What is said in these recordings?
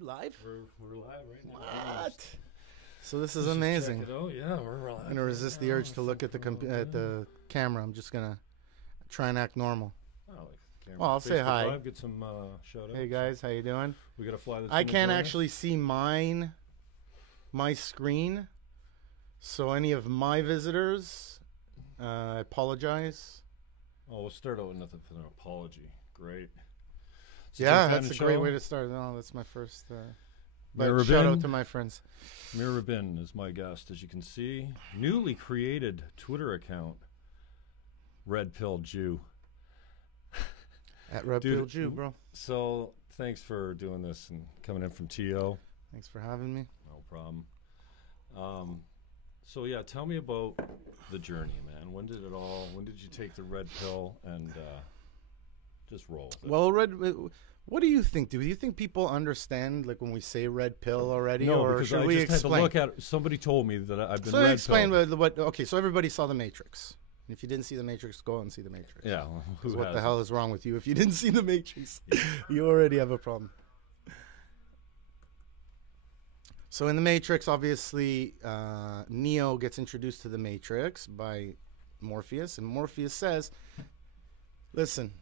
we live? We're live right now. What? So this is amazing. Check it out. Yeah, we're live. I'm gonna resist the urge to look at the camera. I'm just gonna try and act normal. Oh, like camera. Well, I'll say Facebook hi. Live, get some shout outs. Hey guys, how you doing? We gotta fly this. I can't actually see my screen, so any of my visitors, I apologize. Oh, we'll start out with nothing for an apology. Great. So Yeah, Jim that's Fannon a great Show. way to start. No, that's my first. Meir But shout Rabin. out to my friends. Meir Rabin is my guest, as you can see. Newly created Twitter account, redpilled Jew. At redpilled Jew, bro. So thanks for doing this and coming in from TO. Thanks for having me. No problem. So yeah, tell me about the journey, man. When did you take the red pill and just roll with it? Well, what do you think? Do you think people understand, like, when we say red pill already? No, or because should I we just explain? had to look at. Somebody told me that I've been So red explain pilled. what. Okay, so everybody saw The Matrix. And if you didn't see The Matrix, go out and see The Matrix. Yeah, who What the hasn't? hell is wrong with you? If you didn't see The Matrix, you already have a problem. So in The Matrix, obviously, Neo gets introduced to The Matrix by Morpheus, and Morpheus says, listen,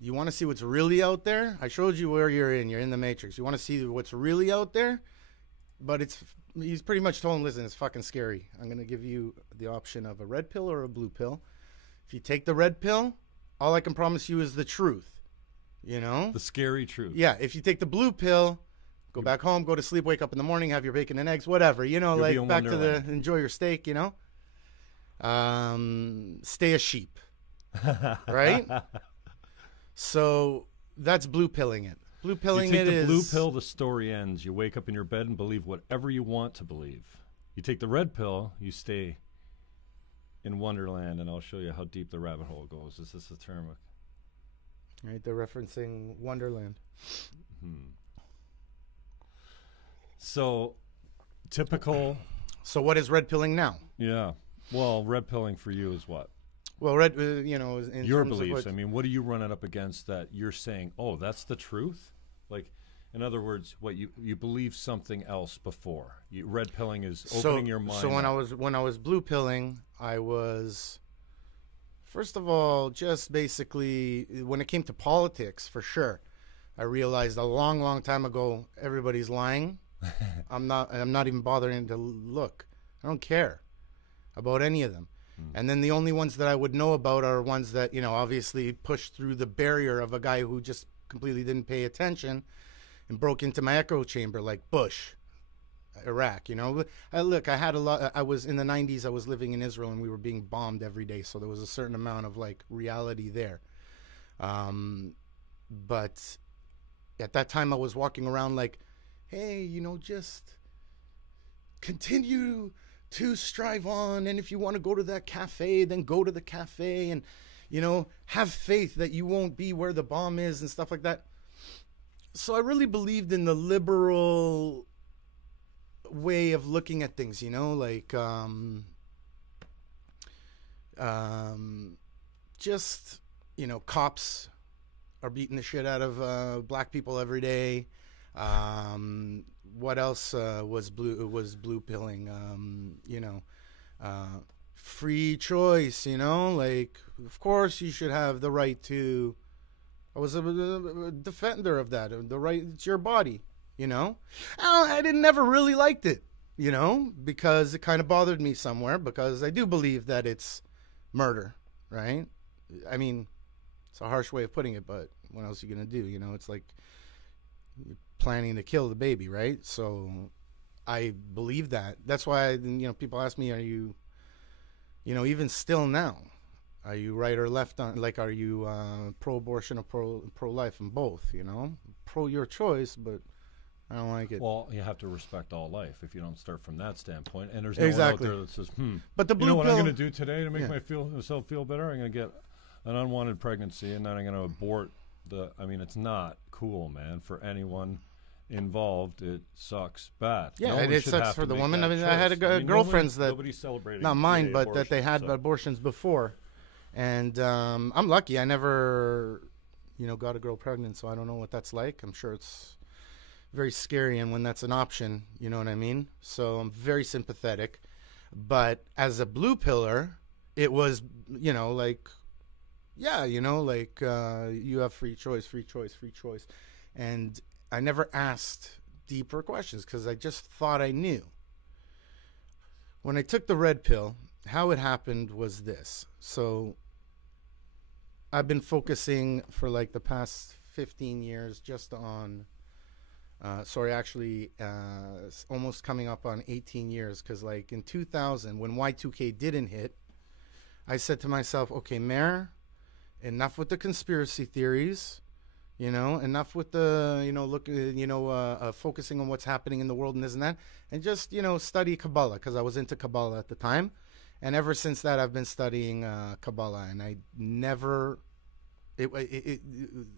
you want to see what's really out there? I showed you where you're in The Matrix. You want to see what's really out there? But he's pretty much told him, listen, it's fucking scary. I'm going to give you the option of a red pill or a blue pill. If you take the red pill, all I can promise you is the truth. You know? The scary truth. Yeah, if you take the blue pill, go back home, go to sleep, wake up in the morning, have your bacon and eggs, whatever. You know, You'll be like in back to the Wonderland. enjoy your steak, you know? Stay a sheep. Right? So that's blue pilling it. Blue pilling You take it the is blue pill, the story ends. You wake up in your bed and believe whatever you want to believe. You take the red pill, you stay in Wonderland, and I'll show you how deep the rabbit hole goes. Is this a term? Right, they're referencing Wonderland. So, typical. So what is red pilling now? Yeah. Well, red pilling for you is what? Well, red, you know, in Your terms of beliefs. what, I mean, what are you running up against that you're saying, oh, that's the truth? Like, in other words, what you believe something else before. Red pilling is opening your mind. So when up. I was blue pilling, I was, first of all, just basically, when it came to politics, for sure, I realized a long, long time ago, everybody's lying. I'm not even bothering to look. I don't care about any of them. And then the only ones that I would know about are ones that, you know, obviously pushed through the barrier of a guy who just completely didn't pay attention and broke into my echo chamber, like Bush, Iraq, you know. I had a lot. I was in the 90s. I was living in Israel and we were being bombed every day. So there was a certain amount of like reality there. But at that time I was walking around like, hey, you know, just continue to strive on, and if you want to go to that cafe, then go to the cafe, and, you know, have faith that you won't be where the bomb is and stuff like that. So I really believed in the liberal way of looking at things, you know, like just, you know, cops are beating the shit out of black people every day. What else was blue pilling? You know, free choice. You know, like, of course you should have the right to. I was a defender of that. The right, it's your body. You know, I never really liked it. You know, because it kind of bothered me somewhere. Because I do believe that it's murder, right? I mean, it's a harsh way of putting it, but what else are you gonna do? You know, it's like you're planning to kill the baby, right? So I believe that. That's why, you know, people ask me, are you, you know, even still now, are you right or left on, like, are you pro-abortion or pro-life? And both, you know, pro your choice, but I don't like it. Well, you have to respect all life if you don't start from that standpoint. And there's no Exactly. one out there that says, But the blue you know what pill, I'm going to do today to make Yeah. myself feel better? I'm going to get an unwanted pregnancy, and then I'm going to abort the. I mean, it's not cool, man, for anyone involved. It sucks bad. Yeah, No and one it should sucks have for to the make woman. that I mean, I had choice. girlfriends that, nobody's celebrating. not mine, gay but that they had abortion, so. abortions before. And I'm lucky. I never, you know, got a girl pregnant, so I don't know what that's like. I'm sure it's very scary, and when that's an option, you know what I mean? So I'm very sympathetic. But as a blue pillar, it was, you know, like, yeah, you know, like, you have free choice, free choice, free choice. And I never asked deeper questions because I just thought I knew. When I took the red pill, how it happened was this. So I've been focusing for like the past 15 years just on, almost coming up on 18 years. Because like in 2000, when Y2K didn't hit, I said to myself, okay, Meir, enough with the conspiracy theories, you know, enough with the, you know, focusing on what's happening in the world and this and that, and just, you know, study Kabbalah, because I was into Kabbalah at the time. And ever since that, I've been studying Kabbalah, and I never,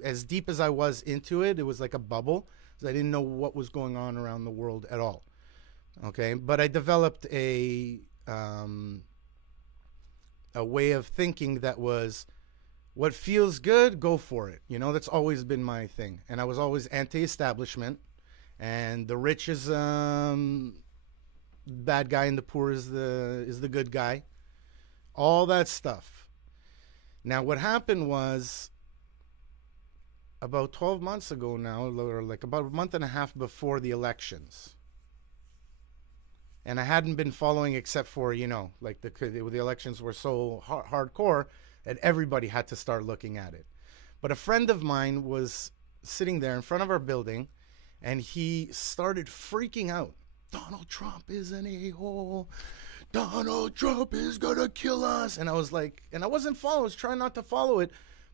as deep as I was into it, it was like a bubble, because I didn't know what was going on around the world at all. Okay, but I developed a way of thinking that was, what feels good, go for it. You know, that's always been my thing. And I was always anti-establishment. And the rich is bad guy and the poor is the good guy. All that stuff. Now, what happened was about 12 months ago now, or like about a month and a half before the elections. And I hadn't been following except for, you know, like the elections were so hardcore that everybody had to start looking at it. But a friend of mine was sitting there in front of our building, and he started freaking out. Donald Trump is an a-hole. Donald Trump is gonna kill us. And I was like, and I wasn't following, I was trying not to follow it,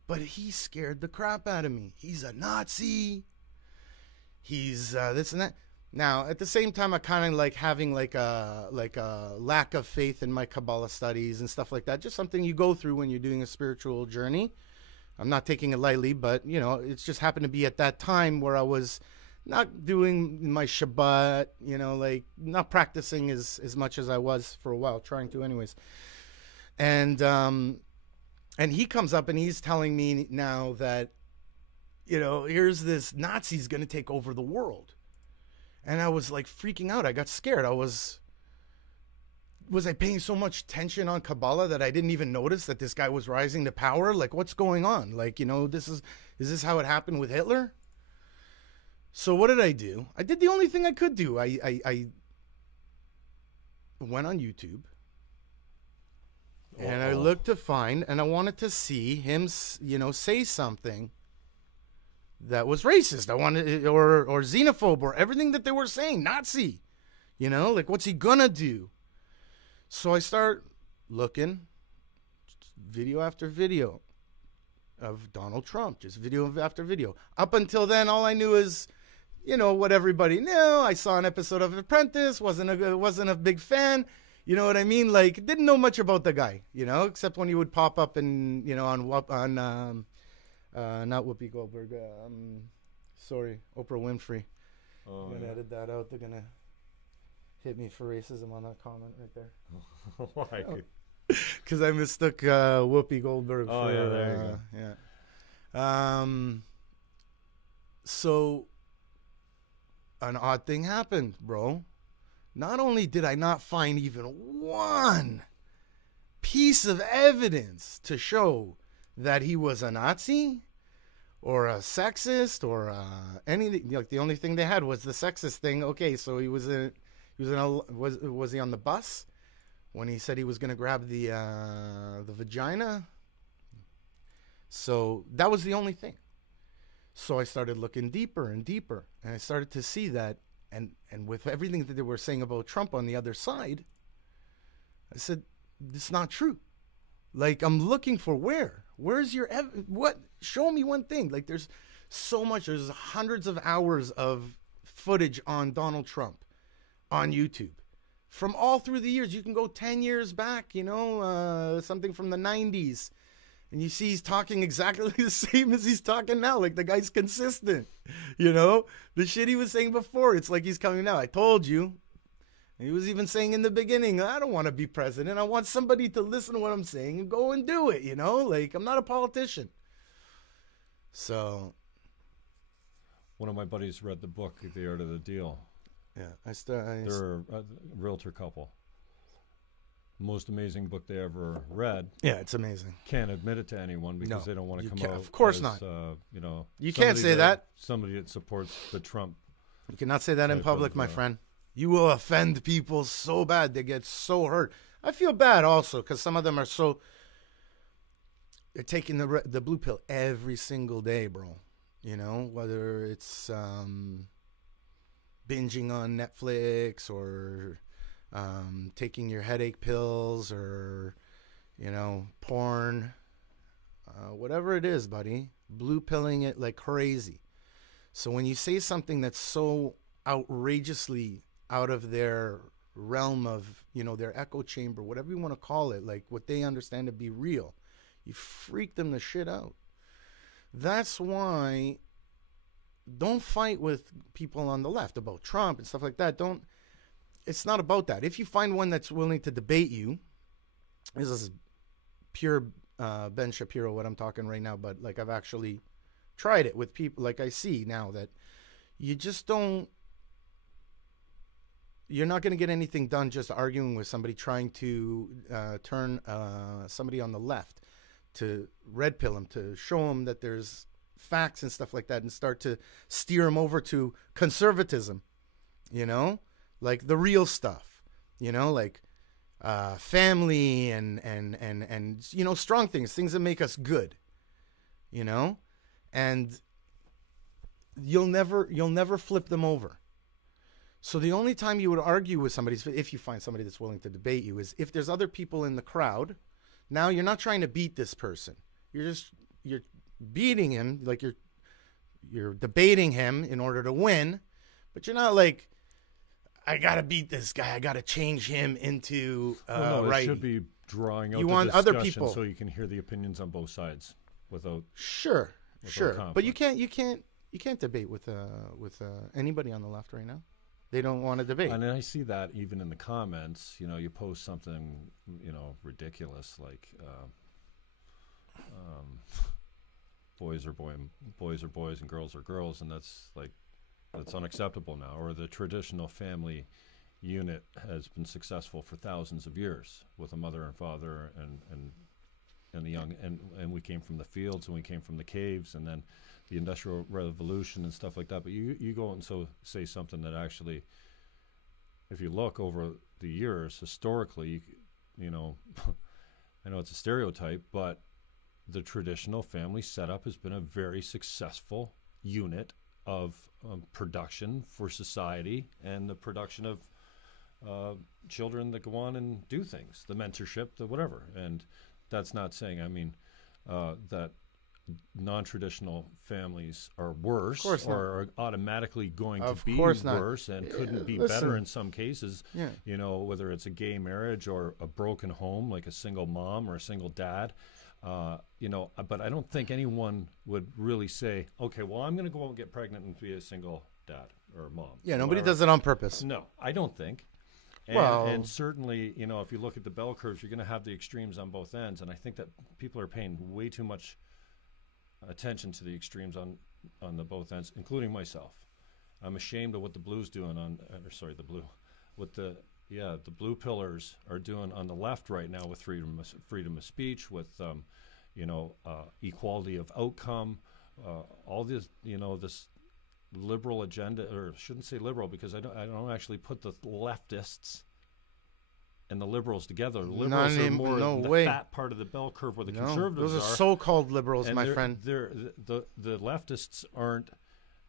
but he scared the crap out of me. He's a Nazi. He's this and that. Now, at the same time, I kind of like having like a lack of faith in my Kabbalah studies and stuff like that. Just something you go through when you're doing a spiritual journey. I'm not taking it lightly, but, you know, it's just happened to be at that time where I was not doing my Shabbat, you know, like not practicing as much as I was for a while, trying to anyways. And he comes up and he's telling me now that, you know, here's this Nazi's going to take over the world. And I was like freaking out. I got scared. Was I paying so much attention on Kabbalah that I didn't even notice that this guy was rising to power? Like, what's going on? Like, you know, is this how it happened with Hitler? So what did I do? I did the only thing I could do. I went on YouTube. And I looked to find, and I wanted to see him, you know, say something that was racist. I wanted, or xenophobe, or everything that they were saying, Nazi, you know, like what's he gonna do? So I start looking, video after video of Donald Trump, just video after video. Up until then, all I knew is, you know, what everybody knew. I saw an episode of Apprentice, wasn't a big fan. You know what I mean? Like, didn't know much about the guy, you know, except when he would pop up and, you know, on not Whoopi Goldberg. Sorry, Oprah Winfrey. Oh, I'm gonna edit that out. They're gonna hit me for racism on that comment right there. Why? Because I mistook Whoopi Goldberg. Oh, for, yeah, there you go. Yeah. So an odd thing happened, bro. Not only did I not find even one piece of evidence to show that he was a Nazi or a sexist or anything, like the only thing they had was the sexist thing. Okay, so was he on the bus when he said he was going to grab the vagina? So that was the only thing. So I started looking deeper and deeper, and I started to see that, and with everything that they were saying about Trump on the other side, I said, this is not true. Like, I'm looking for where's your what? Show me one thing. Like, there's so much. There's hundreds of hours of footage on Donald Trump on YouTube from all through the years. You can go 10 years back, you know, something from the 90s. And you see he's talking exactly the same as he's talking now. Like, the guy's consistent, you know? The shit he was saying before, it's like he's coming now. I told you. He was even saying in the beginning, I don't want to be president. I want somebody to listen to what I'm saying and go and do it, you know? Like, I'm not a politician. So. One of my buddies read the book, The Art of the Deal. Yeah, They're a realtor couple. Most amazing book they ever read. Yeah, it's amazing. Can't admit it to anyone because they don't want to come out. Of course as, not. You can't say that. Somebody that supports the Trump. You cannot say that in public, my friend. You will offend people so bad. They get so hurt. I feel bad also because some of them are so. They're taking the blue pill every single day, bro. You know, whether it's binging on Netflix or taking your headache pills or, porn, whatever it is, buddy, blue pilling it like crazy. So when you say something that's so outrageously out of their realm of, their echo chamber, whatever you want to call it, like what they understand to be real, you freak them the shit out. That's why don't fight with people on the left about Trump and stuff like that. It's not about that. If you find one that's willing to debate you, this is pure Ben Shapiro what I'm talking right now, but like I've actually tried it with people. Like I see now that you just don't, you're not going to get anything done just arguing with somebody trying to turn somebody on the left, to red pill them, to show them that there's facts and stuff like that, and start to steer them over to conservatism, like the real stuff, like family and strong things that make us good, and you'll never flip them over. So the only time you would argue with somebody, if you find somebody that's willing to debate you, is if there's other people in the crowd. Now you're not trying to beat this person. You're beating him, like you're debating him in order to win, but you're not like, I gotta beat this guy. I gotta change him into right. It should be drawing out. You the want other people so you can hear the opinions on both sides without. Sure. Conflict. But you can't debate with anybody on the left right now. They don't want to debate. And I see that even in the comments. You post something, ridiculous like boys are boys and girls are girls, and that's unacceptable now. Or the traditional family unit has been successful for thousands of years with a mother and father and the young, and we came from the fields and we came from the caves, and then the Industrial Revolution and stuff like that. But you go and say something that actually, if you look over the years historically, I know it's a stereotype, but the traditional family setup has been a very successful unit of production for society and the production of children that go on and do things, the mentorship, the whatever. And that's not saying, that non-traditional families are worse or are automatically going to be worse and couldn't be better in some cases. Yeah. Whether it's a gay marriage or a broken home, like a single mom or a single dad. But I don't think anyone would really say, okay, well, I'm going to go out and get pregnant and be a single dad or mom. Yeah, nobody does it on purpose. No, I don't think. And certainly, if you look at the bell curves, you're going to have the extremes on both ends. And I think that people are paying way too much attention to the extremes on the both ends, including myself. I'm ashamed of what the blues doing the blue pillars are doing on the left right now with freedom of speech, with equality of outcome, all this this liberal agenda, or I shouldn't say liberal because I don't actually put the leftists and the liberals together. The liberals are more the fat part of the bell curve where the conservatives are. Those are so-called liberals, my friend. The leftists aren't.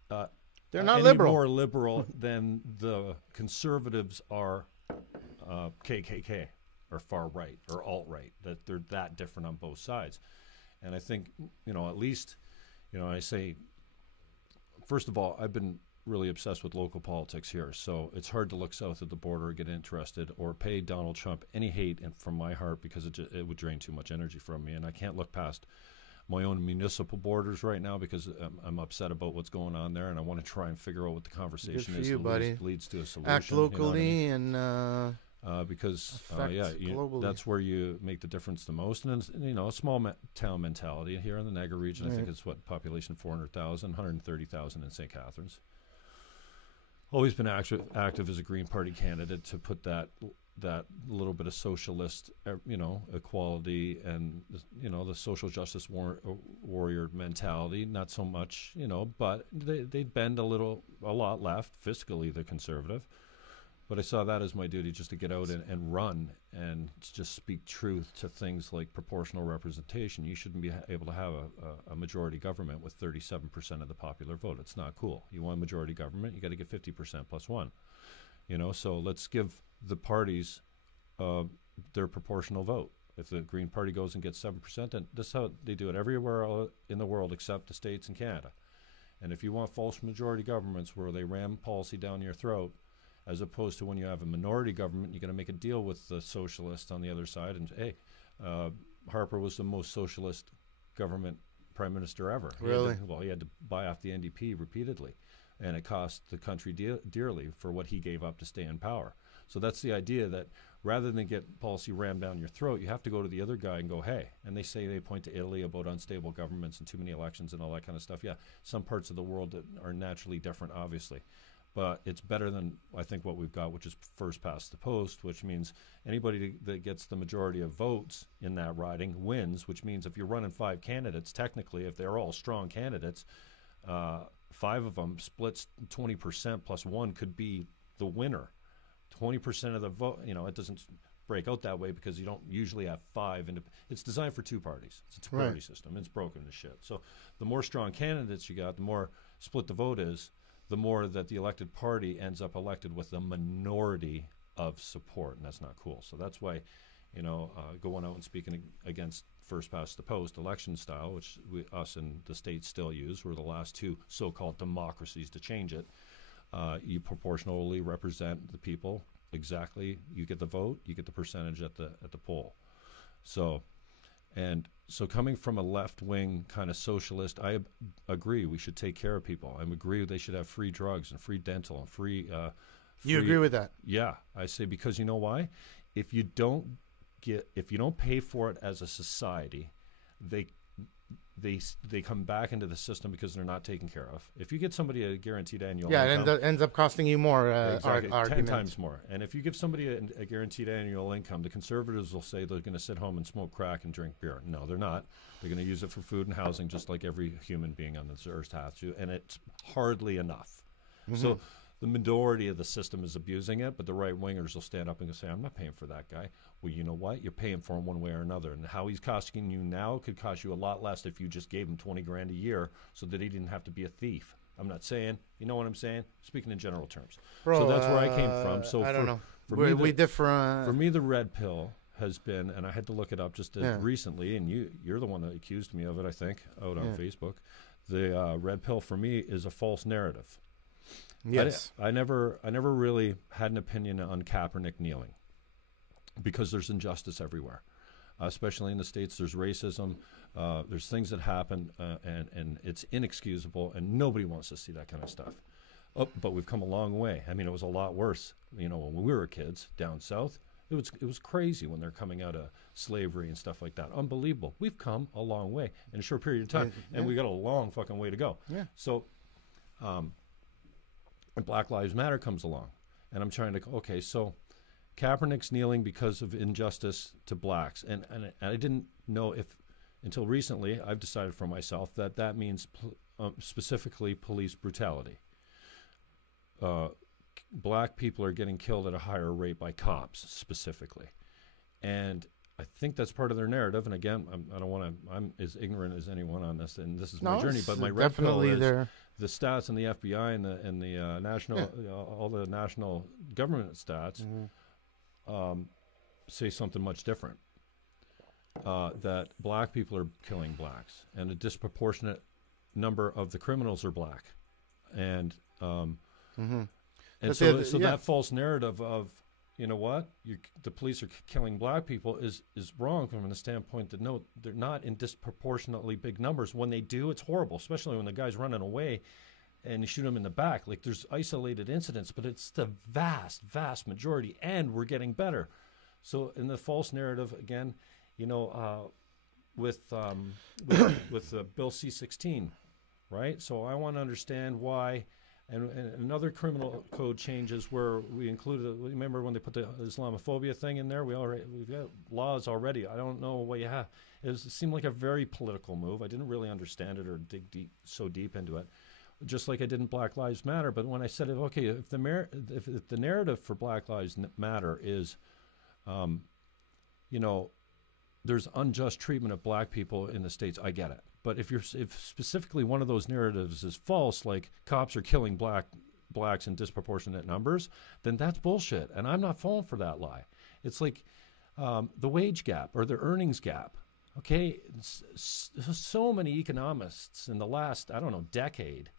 They're not any liberal. More liberal than the conservatives are. KKK or far right or alt right. That they're that different on both sides, and I think at least I say. First of all, I've been really obsessed with local politics here, so it's hard to look south of the border, get interested, or pay Donald Trump any hate from my heart because it would drain too much energy from me, and I can't look past my own municipal borders right now because I'm upset about what's going on there, and I want to try and figure out what the conversation is that leads to a solution. Act locally and because globally. that's where you make the difference the most. And a small town mentality here in the Niagara region. I think it's population 400,000, 130,000 in St. Catharines. Always been active as a Green Party candidate to put that little bit of socialist, equality and the social justice warrior mentality. Not so much, but they bend a lot left fiscally. They're conservative. But I saw that as my duty, just to get out and run and just speak truth to things like proportional representation. You shouldn't be able to have a majority government with 37% of the popular vote. It's not cool. You want majority government, you got to get 50% plus one. So let's give the parties their proportional vote. If the Green Party goes and gets 7%, then this is how they do it everywhere in the world except the States and Canada. And if you want false majority governments where they ram policy down your throat, as opposed to when you have a minority government, you're going to make a deal with the socialists on the other side. And, hey, Harper was the most socialist government prime minister ever. Really? He had to buy off the NDP repeatedly. And it cost the country dearly for what he gave up to stay in power. So that's the idea, that rather than get policy rammed down your throat, you have to go to the other guy and go, hey. And they point to Italy about unstable governments and too many elections and all that kind of stuff. Yeah, some parts of the world that are naturally different, obviously. But it's better than, I think, what we've got, which is first past the post, which means anybody that gets the majority of votes in that riding wins, which means if you're running 5 candidates, technically, if they're all strong candidates, 5 of them splits 20% plus 1 could be the winner. 20% of the vote, it doesn't break out that way because you don't usually have 5. It's designed for 2 parties. It's a two-party system. It's broken to shit. So the more strong candidates you got, the more split the vote is, the more that the elected party ends up elected with a minority of support, and that's not cool. So that's why, going out and speaking against first past the post election style, which us and the states still use, we're the last 2 so-called democracies to change it. You proportionally represent the people exactly. You get the vote, you get the percentage at the poll. So coming from a left-wing kind of socialist, I agree we should take care of people. I agree they should have free drugs and free dental and free. You agree with that? Yeah, I say, because you know why? If you don't pay for it as a society, they come back into the system because they're not taken care of. If you get somebody a guaranteed annual income, it ends up costing you more. Exactly, 10 times more. And if you give somebody a guaranteed annual income, the conservatives will say they're going to sit home and smoke crack and drink beer. No, they're not. They're going to use it for food and housing, just like every human being on this earth has to, and it's hardly enough. Mm-hmm. So the majority of the system is abusing it, but the right-wingers will stand up and say, I'm not paying for that guy. Well, you know what? You're paying for him one way or another. And how he's costing you now could cost you a lot less if you just gave him $20,000 a year so that he didn't have to be a thief. I'm not saying, you know what I'm saying? Speaking in general terms. Bro, so that's where I came from. So I don't know. We differ. For me, the red pill has been, and I had to look it up just recently, and you're the one that accused me of it, I think, out on Facebook. The red pill for me is a false narrative. Yes. I never really had an opinion on Kaepernick kneeling because there's injustice everywhere, especially in the States. There's racism. There's things that happen, and it's inexcusable, and nobody wants to see that kind of stuff. Oh, but we've come a long way. I mean, it was a lot worse, when we were kids down south. It was crazy when they're coming out of slavery and stuff like that. Unbelievable. We've come a long way in a short period of time, and we got a long fucking way to go. Yeah. So, and Black Lives Matter comes along, and I'm trying to, okay, so Kaepernick's kneeling because of injustice to blacks, and I didn't know if, until recently, I've decided for myself that means specifically police brutality. Black people are getting killed at a higher rate by cops specifically, and I think that's part of their narrative. And again, I'm as ignorant as anyone on this, and this is my journey. But my red pill is the stats and the FBI and the national, all the national government stats say something much different. That black people are killing blacks, and a disproportionate number of the criminals are black, and and so that false narrative of, you know what, the police are killing black people is wrong from the standpoint that, no, they're not in disproportionately big numbers. When they do, it's horrible, especially when the guy's running away. and you shoot them in the back. Like, there's isolated incidents, but it's the vast, vast majority, and we're getting better. So in the false narrative, again, with Bill C-16, right? So I want to understand why, and another criminal code changes where we included, remember when they put the Islamophobia thing in there? We've got laws already. I don't know what you have. It seemed like a very political move. I didn't really understand it or dig so deep into it, just like I didn't Black Lives Matter. But when I said, okay, if the narrative for Black Lives Matter is, there's unjust treatment of black people in the States, I get it. But if specifically one of those narratives is false, like cops are killing blacks in disproportionate numbers, then that's bullshit. And I'm not falling for that lie. It's like the wage gap or the earnings gap. Okay, so many economists in the last, decade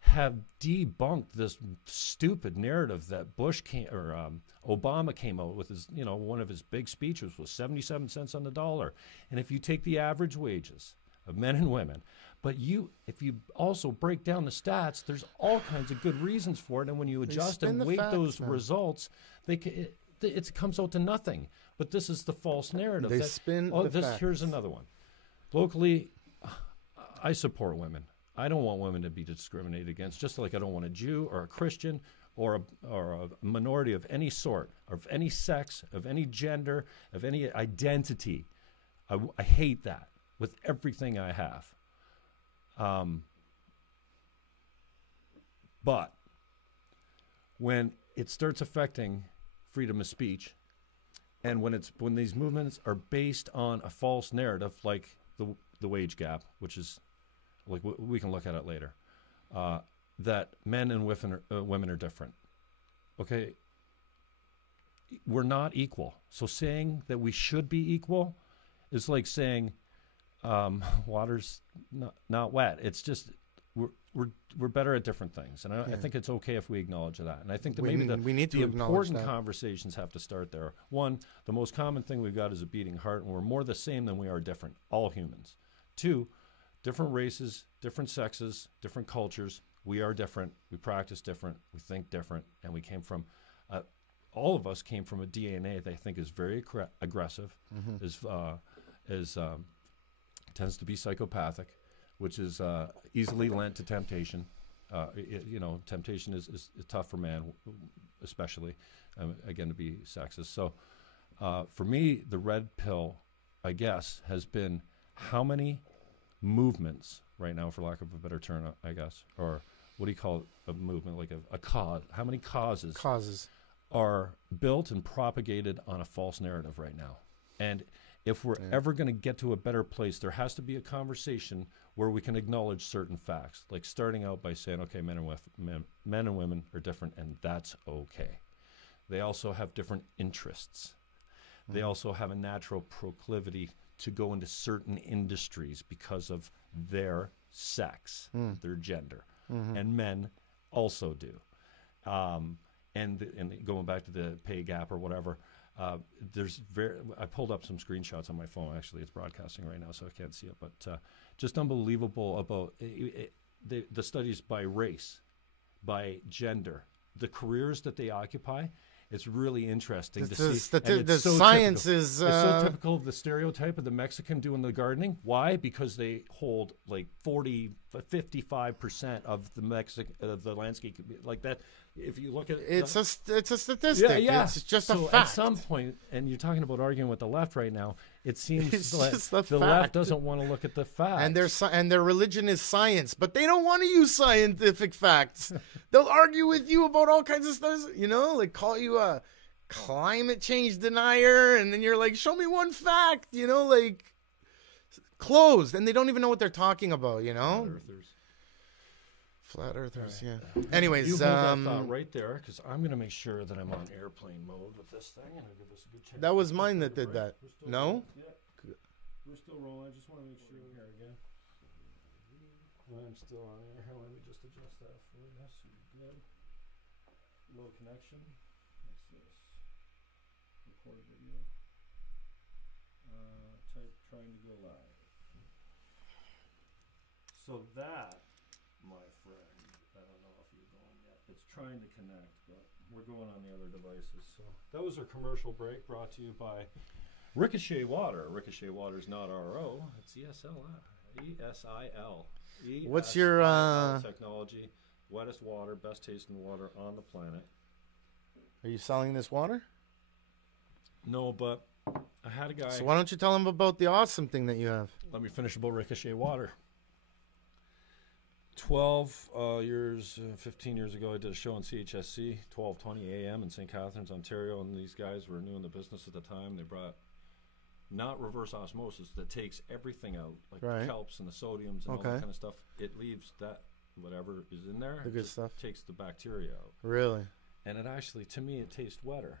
have debunked this stupid narrative that Obama came out with his, one of his big speeches was 77 cents on the dollar. And if you take the average wages of men and women, but if you also break down the stats, there's all kinds of good reasons for it. And when you adjust and weight those results, it comes out to nothing. But this is the false narrative. They spin the facts. Here's another one. Locally, I support women. I don't want women to be discriminated against, just like I don't want a Jew or a Christian or a minority of any sort, of any sex, of any gender, of any identity. I hate that with everything I have. But when it starts affecting freedom of speech, and when these movements are based on a false narrative, like the wage gap, which is, like, we can look at it later, that men and women are different. Okay, we're not equal. So saying that we should be equal is like saying water's not wet. It's just we're better at different things, and I think it's okay if we acknowledge that. And I think that we need to important conversations have to start there. One, the most common thing we've got is a beating heart, and we're more the same than we are different. All humans. Two, different races, different sexes, different cultures. We are different. We practice different. We think different, and we came from. All of us came from a DNA that I think is very aggressive, tends to be psychopathic, which is easily lent to temptation. Temptation is tough for man, especially, again, to be sexist. So for me, the red pill, I guess, has been how many movements right now, for lack of a better term, I guess, or what do you call it, a movement, like a cause, how many causes are built and propagated on a false narrative right now. And if we're ever going to get to a better place, there has to be a conversation where we can acknowledge certain facts, like starting out by saying, okay, men and women are different, and that's okay. They also have different interests. They also have a natural proclivity to go into certain industries because of their sex, their gender, and men also do. And going back to the pay gap or whatever, I pulled up some screenshots on my phone. Actually, it's broadcasting right now, so I can't see it. But just unbelievable about the studies by race, by gender, the careers that they occupy. It's really interesting to see. The science is... It's so typical of the stereotype of the Mexican doing the gardening. Why? Because they hold like 55% of the landscape. Like that, if you look at it... It's a statistic. Yeah. It's just so a fact. At some point, and you're talking about arguing with the left right now, it seems like the fact. left doesn't want to look at the facts. And their religion is science, but they don't want to use scientific facts. They'll argue with you about all kinds of stuff, like call you a climate change denier, and then you're like, show me one fact, like closed, and they don't even know what they're talking about, Flat earthers, yeah. Anyways, you hold that thought right there, because I'm going to make sure that I'm on airplane mode with this thing, and I'll give us a good check. That was mine that did that. No? Yeah. Good. We're still rolling. I just want to make sure here again. I'm still on air. Here, let me just adjust that for us. Good. Low connection. What's this? Record a video. Type trying to go live. So that, my friend, trying to connect, but we're going on the other devices. So that was our commercial break brought to you by Ricochet Water. Ricochet Water is not RO, it's ESL. ESIL. What's your technology? Wettest water, best tasting water on the planet. Are you selling this water? No, but I had a guy. So why don't you tell him about the awesome thing that you have? Let me finish about Ricochet Water. 15 years ago, I did a show on CHSC, 12:20 a.m. in St. Catharines, Ontario, and these guys were new in the business at the time. They brought not reverse osmosis that takes everything out, like the kelps and the sodiums and all that kind of stuff. It leaves that whatever is in there, the good stuff, takes the bacteria out. Really? And it actually, to me, it tastes wetter.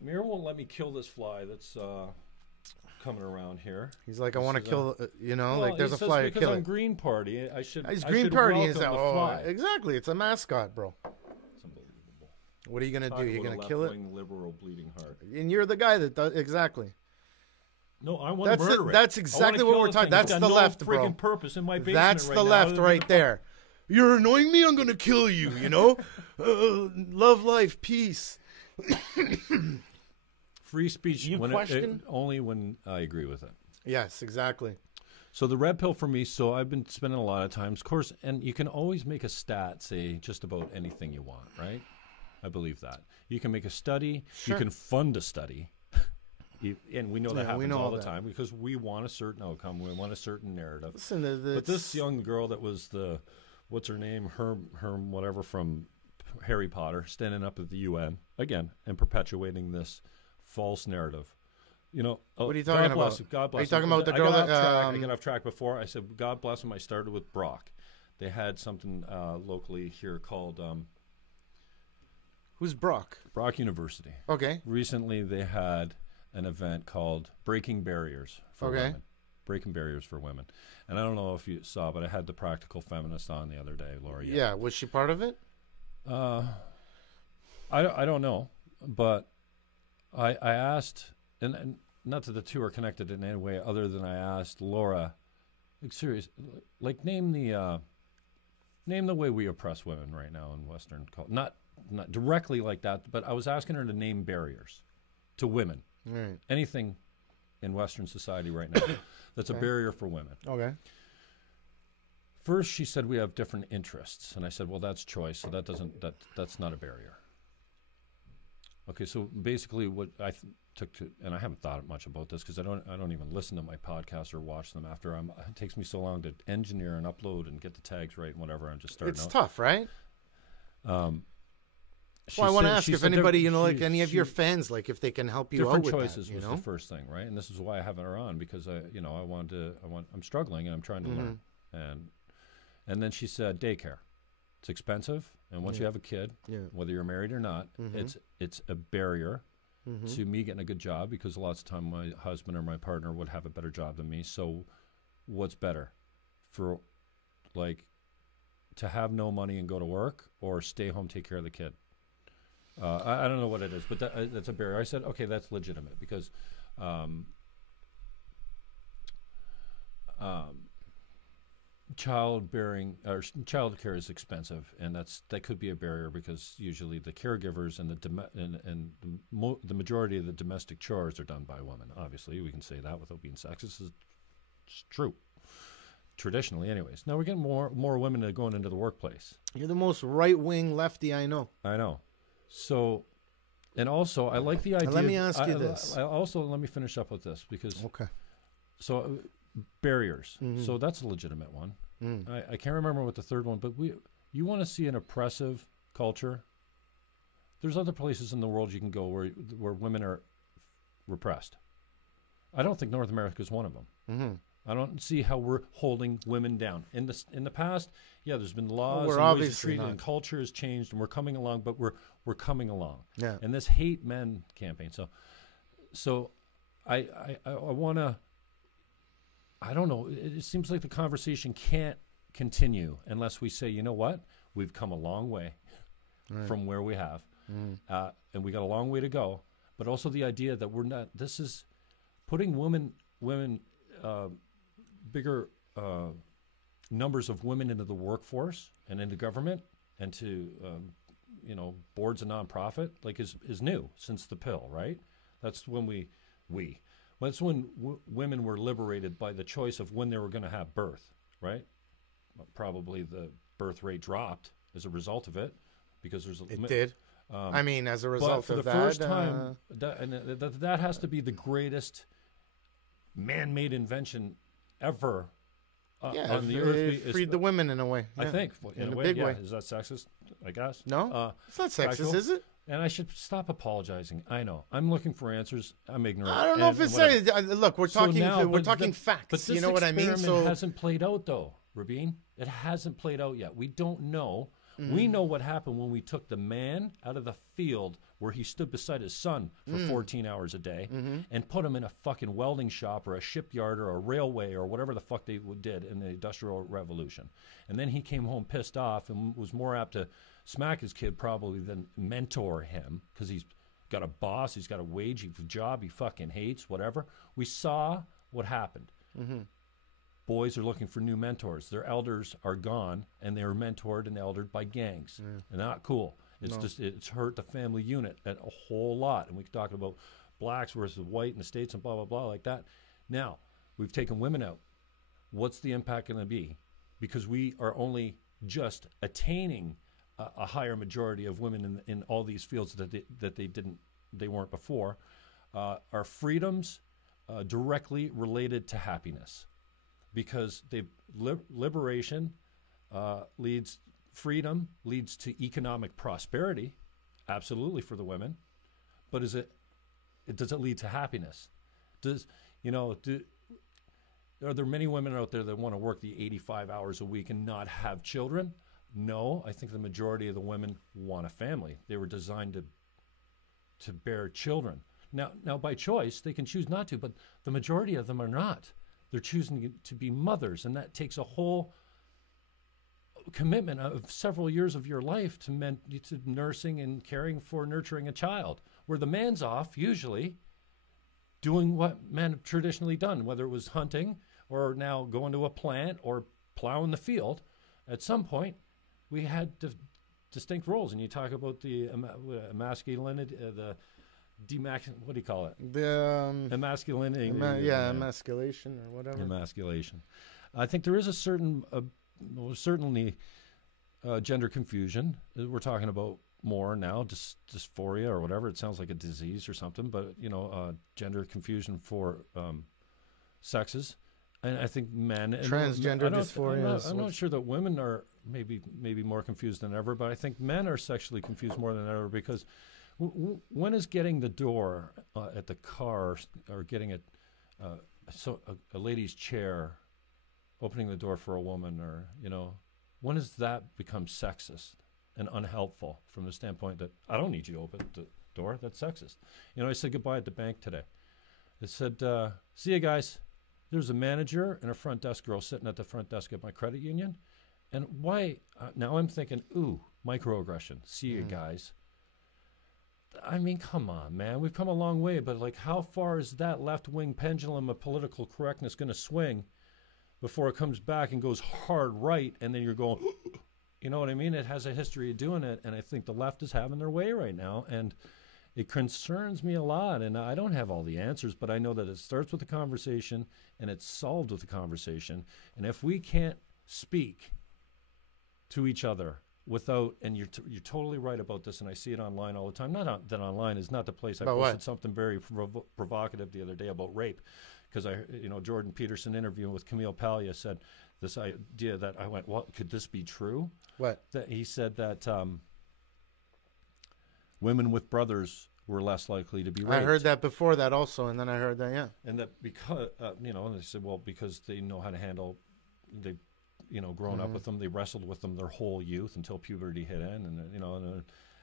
Meir won't let me kill this fly that's coming around here. He's like, I want to kill, like there's a fly. Because kill I'm it. Green Party. I should. He's I Green should Party. welcome Is the fly. exactly. It's a mascot, bro. It's unbelievable. What are you gonna do? You're gonna kill it? Liberal bleeding heart. And you're the guy that does exactly. No, I want to murder it. That's exactly what we're talking. That's the left, bro. Freaking purpose in my basement. That's the left right there. You're annoying me. I'm gonna kill you. You know, love life, peace. Free speech. You question? Only when I agree with it. Yes, exactly. So the red pill for me. So I've been spending a lot of times, of course, and you can always make a stat say just about anything you want, right? I believe that you can make a study. Sure. You can fund a study. And we know that happens all the time because we want a certain outcome. We want a certain narrative. Listen, but this young girl that was what's her name? Herm, whatever, from Harry Potter, standing up at the UN, again, and perpetuating this false narrative. You know, what are you talking about? God bless Are you talking about the girl that... I got off track before. I said, God bless him. I started with Brock. They had something locally here called... Who's Brock? Brock University. Okay. Recently, they had an event called Breaking Barriers for Women. Breaking Barriers for Women. And I don't know if you saw, but I had the Practical Feminist on the other day, Laura. Yeah, was she part of it? I don't know, but I asked, and not that the two are connected in any way other than I asked Laura, like serious, like name the way we oppress women right now in Western culture. Not directly like that, but I was asking her to name barriers to women. Right. Anything in Western society right now that's a barrier for women. Okay. First, she said we have different interests, and I said, well, that's choice, so that's not a barrier. Okay, so basically, what I took to, and I haven't thought much about this because I don't even listen to my podcasts or watch them after it takes me so long to engineer and upload and get the tags right and whatever. I'm just starting. It's tough, right? Well, I want to ask if anybody, like any of your fans, like if they can help you out with that. Different choices was the first thing, right? And this is why I have her on because I'm struggling and I'm trying to learn. And then she said daycare, it's expensive, and once you have a kid, whether you're married or not, it's a barrier to me getting a good job because lots of time my husband or my partner would have a better job than me. So, what's better, for like to have no money and go to work or stay home, take care of the kid? I don't know what it is, but that's a barrier. I said, okay, that's legitimate because childbearing or child care is expensive, and that could be a barrier because usually the caregivers and the majority of the domestic chores are done by women. Obviously, we can say that without being sexist. It's true. Traditionally, anyways. Now we're getting more women that are going into the workplace. You're the most right-wing lefty I know. I know. So, and also, I like the idea. Let me ask you this. Let me finish up with this because. Okay. So, barriers. So that's a legitimate one. I can't remember what the third one, but you want to see an oppressive culture. There's other places in the world you can go where women are repressed. I don't think North America is one of them. I don't see how we're holding women down. In the past, yeah, there's been laws and ways to treat it, and culture has changed, and we're coming along, but we're coming along. Yeah. And this hate men campaign. So I want to. I don't know. It seems like the conversation can't continue unless we say, you know what, we've come a long way from where we have, and we got a long way to go. But also the idea that we're not. This is putting women. Bigger numbers of women into the workforce and into government and to boards a nonprofit like is new since the pill, right? That's when that's when women were liberated by the choice of when they were going to have birth, right? Probably the birth rate dropped as a result of it because there's it did. I mean, as a result for of the first time, that has to be the greatest man-made invention ever on the earth. It freed the women in a way. I think in a big way. Is that sexist? I guess. No, it's not sexist, factual? is it? And I should stop apologizing. I know. I'm looking for answers. I'm ignorant. I don't know if it's look. We're talking facts. But you know what I mean. So it hasn't played out though, Rabin. It hasn't played out yet. We don't know. We know what happened when we took the man out of the field where he stood beside his son for 14 hours a day and put him in a fucking welding shop or a shipyard or a railway or whatever the fuck they did in the Industrial Revolution. And then he came home pissed off and was more apt to smack his kid probably than mentor him because he's got a boss, he's got a wage, he's a job he fucking hates, whatever. We saw what happened. Boys are looking for new mentors. Their elders are gone, and they were mentored and eldered by gangs. And not cool. It's hurt the family unit a whole lot. And we can talk about blacks versus white in the States and blah, blah, blah, like that. Now, we've taken women out. What's the impact going to be? Because we are only just attaining a higher majority of women in all these fields that they weren't before. Are freedoms directly related to happiness? Because liberation leads freedom leads to economic prosperity, absolutely for the women. But does it lead to happiness? Are there many women out there that want to work the 85 hours a week and not have children? No, I think the majority of the women want a family. They were designed to bear children. Now by choice they can choose not to, but the majority of them are not. They're choosing to be mothers, and that takes a whole commitment of several years of your life to nursing and caring for nurturing a child, where the man's off usually doing what men have traditionally done, whether it was hunting or now going to a plant or plowing the field. At some point, we had distinct roles, and you talk about the masculinity, what do you call it? The emasculating. Emasculation or whatever. Emasculation. I think there is a certain, certainly gender confusion. We're talking about more now, dysphoria or whatever. It sounds like a disease or something, but gender confusion for sexes. And I think men transgender dysphoria. I'm not sure that women are maybe more confused than ever, but I think men are sexually confused more than ever because. When is getting the door at the car or getting a lady's chair, opening the door for a woman, or when does that become sexist and unhelpful from the standpoint that I don't need you to open the door? That's sexist. I said goodbye at the bank today. I said, "See you guys." There's a manager and a front desk girl sitting at the front desk at my credit union, and why? Now I'm thinking, ooh, microaggression. See you guys. I mean, come on, man. We've come a long way, but how far is that left-wing pendulum of political correctness going to swing before it comes back and goes hard right, and then you're going, you know what I mean? It has a history of doing it, and I think the left is having their way right now, and it concerns me a lot, and I don't have all the answers, but I know that it starts with a conversation, and it's solved with a conversation, and if we can't speak to each other without, and you're totally right about this, and I see it online all the time. Not that online is not the place. I posted something very provocative the other day about rape, because Jordan Peterson interviewing with Camille Paglia said this idea that I went, well, could this be true? What? That he said that women with brothers were less likely to be raped. I heard that before that also, and then I heard that, yeah. And that because, and they said, well, because they know how to handle, grown up with them, they wrestled with them their whole youth until puberty hit in, and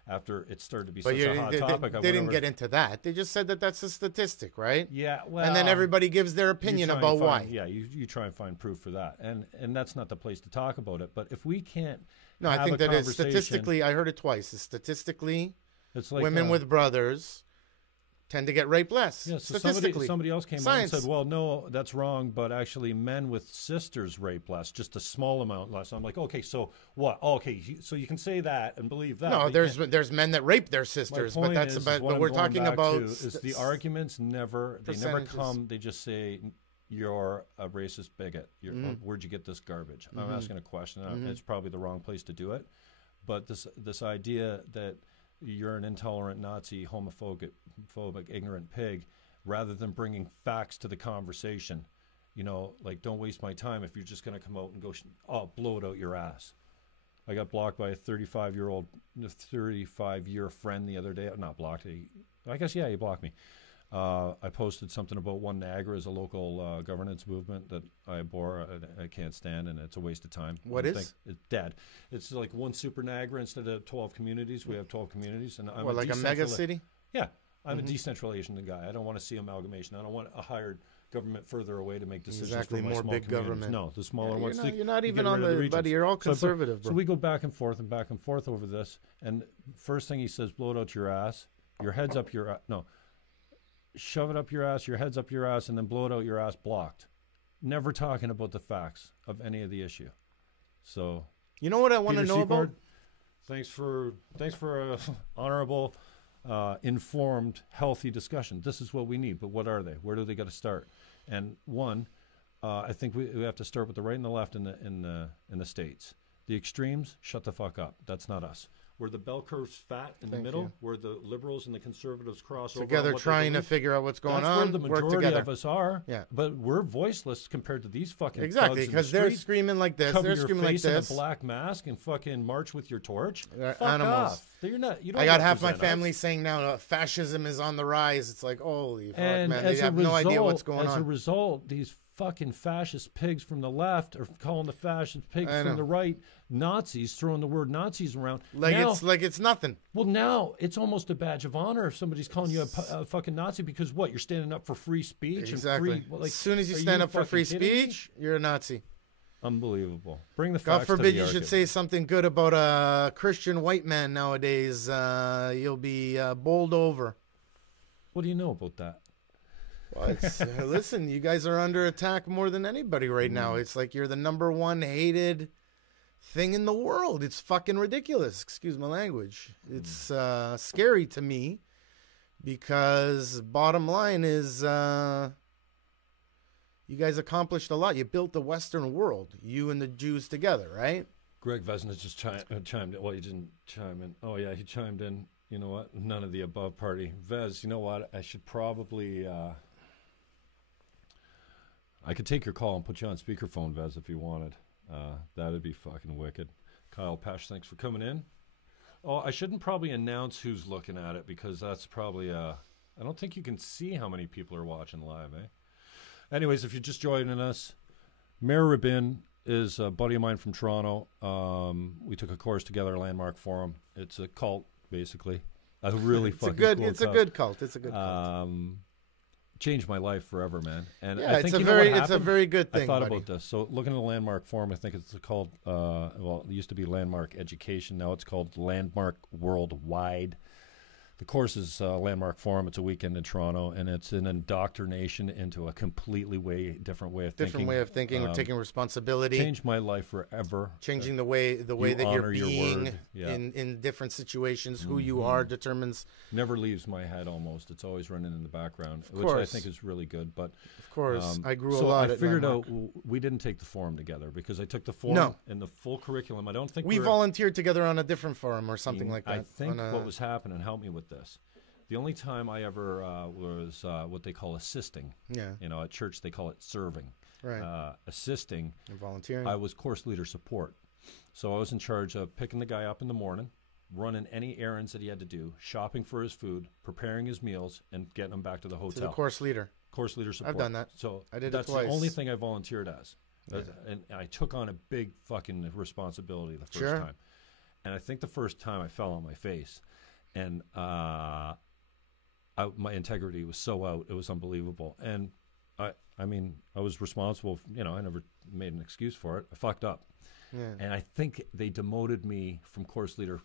after it started to be such a hot topic. They didn't get into that. They just said that that's a statistic, right? Yeah, well, and then everybody gives their opinion about why. Yeah, you try and find proof for that, and that's not the place to talk about it. But if we can't, I think that is statistically. I heard it twice. Statistically, it's like women with brothers tend to get raped less. Yeah, so statistically. somebody else came Science. out and said, well, no, that's wrong, but actually men with sisters rape less, just a small amount less. I'm like, okay, so what? Oh, okay, so you can say that and believe that. No, there's men that rape their sisters, but that's is but what we're I'm going talking back about to is the arguments never come. They just say you're a racist bigot. Where'd you get this garbage? I'm asking a question. It's probably the wrong place to do it, but this idea that you're an intolerant Nazi, homophobic, ignorant pig, rather than bringing facts to the conversation. You know, like, don't waste my time if you're just going to come out and go, blow it out your ass. I got blocked by a 35-year friend the other day. Not blocked. I guess, yeah, he blocked me. I posted something about One Niagara as a local governance movement that I abhor. I can't stand, and it's a waste of time. What is? It's dead. It's like one super Niagara instead of 12 communities. We have 12 communities. And I'm like a mega city? Yeah. I'm a decentralization guy. I don't want to see amalgamation. I don't want a hired government further away to make decisions for my more small big communities. government. No, the smaller ones. You're not even on the buddy. You're all conservative, bro. So we go back and forth over this. And first thing he says, blow it out your ass. Your head's up your no. Shove it up your ass, your head's up your ass, and then blow it out your ass blocked. Never talking about the facts of any of the issue. So, you know what I want to know about? Thanks for a honorable, informed, healthy discussion. This is what we need, but what are they? Where do they got to start? And one, I think we have to start with the right and the left in the states. The extremes, shut the fuck up. That's not us. Where the bell curve's fat in the middle, where the liberals and the conservatives cross together, over trying to figure out what's going on. That's where the majority of us are. Yeah, but we're voiceless compared to these fucking exactly because they're screaming like this. Cover they're your screaming face like this. In a black mask and fucking march with your torch. They're fuck animals. Off. You're not. You don't I got half my us. family saying now fascism is on the rise. It's like holy fuck, and man. They have no idea what's going on. As a result, these fucking fascist pigs from the left are calling the fascist pigs from the right Nazis, throwing the word Nazis around. It's nothing. Well, now it's almost a badge of honor if somebody's calling you a fucking Nazi because what? You're standing up for free speech. Exactly. And free, as soon as you stand up for free speech, you're a Nazi. Unbelievable. Bring the facts God forbid to the you argument. should say something good about a Christian white man nowadays. You'll be bowled over. What do you know about that? Well, listen, you guys are under attack more than anybody right now. It's like you're the number one hated thing in the world. It's fucking ridiculous. Excuse my language. It's scary to me because bottom line is you guys accomplished a lot. You built the Western world, you and the Jews together, right? Greg Vesna just chimed in. Well, he didn't chime in. Oh, yeah, he chimed in. You know what? None of the above party. Vez, you know what? I should probably... I could take your call and put you on speakerphone, Vez, if you wanted. That'd be fucking wicked. Kyle Pesh, thanks for coming in. Oh, I shouldn't probably announce who's looking at it because that's probably I don't think you can see how many people are watching live, eh? Anyways, if you're just joining us, Meir Rabin is a buddy of mine from Toronto. We took a course together, Landmark Forum. It's a cult, basically. A really fucking cool cult. It's a good cult. It's a good cult. Changed my life forever, man. And yeah, I think it's a very good thing. I thought about this. So looking at the Landmark Forum, I think it's called it used to be Landmark Education. Now it's called Landmark Worldwide. The course is Landmark Forum. It's a weekend in Toronto, and it's an indoctrination into a completely different way of thinking. Different way of thinking. We're taking responsibility. Changed my life forever. Changing the way that you're being in different situations. Who you are determines. Never leaves my head almost. It's always running in the background, which I think is really good. But of course, I grew a so lot. I figured out we didn't take the forum together because I took the forum and the full curriculum. I don't think we volunteered together on a different forum or something like that. I think what was happening, help me with this. The only time I ever was what they call assisting. Yeah. You know, at church they call it serving. Right. Assisting. And volunteering. I was course leader support. So I was in charge of picking the guy up in the morning, running any errands that he had to do, shopping for his food, preparing his meals, and getting him back to the hotel. To the course leader. Course leader support. I've done that. So I did that's it twice. the only thing I volunteered as. Yeah. And I took on a big fucking responsibility the first time. And I think the first time I fell on my face. And my integrity was so out, it was unbelievable. And I mean, I was responsible. I never made an excuse for it. I fucked up. Yeah. And I think they demoted me from course leader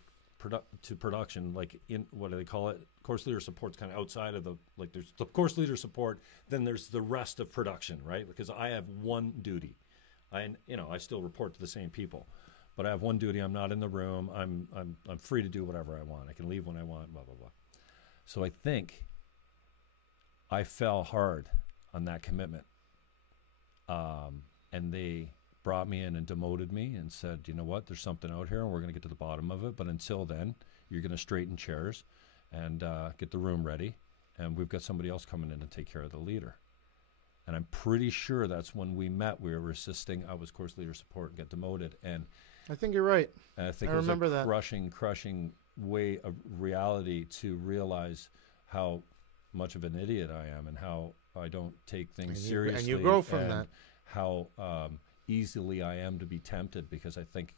to production, like in what do they call it? Course leader support's kind of outside of the, like there's the course leader support, then there's the rest of production, right? Because I have one duty. I still report to the same people, but I have one duty. I'm not in the room. I'm free to do whatever I want. I can leave when I want, blah, blah, blah. So I think I fell hard on that commitment. And they brought me in and demoted me and said, you know what, there's something out here and we're going to get to the bottom of it. But until then, you're going to straighten chairs and get the room ready. And we've got somebody else coming in to take care of the leader. And I'm pretty sure that's when we met. We were resisting. I was course leader support and get demoted. And I think you're right. I think I it was remember a that. crushing way of reality to realize how much of an idiot I am and how I don't take things seriously. And you grow from that. How easily I am to be tempted, because I think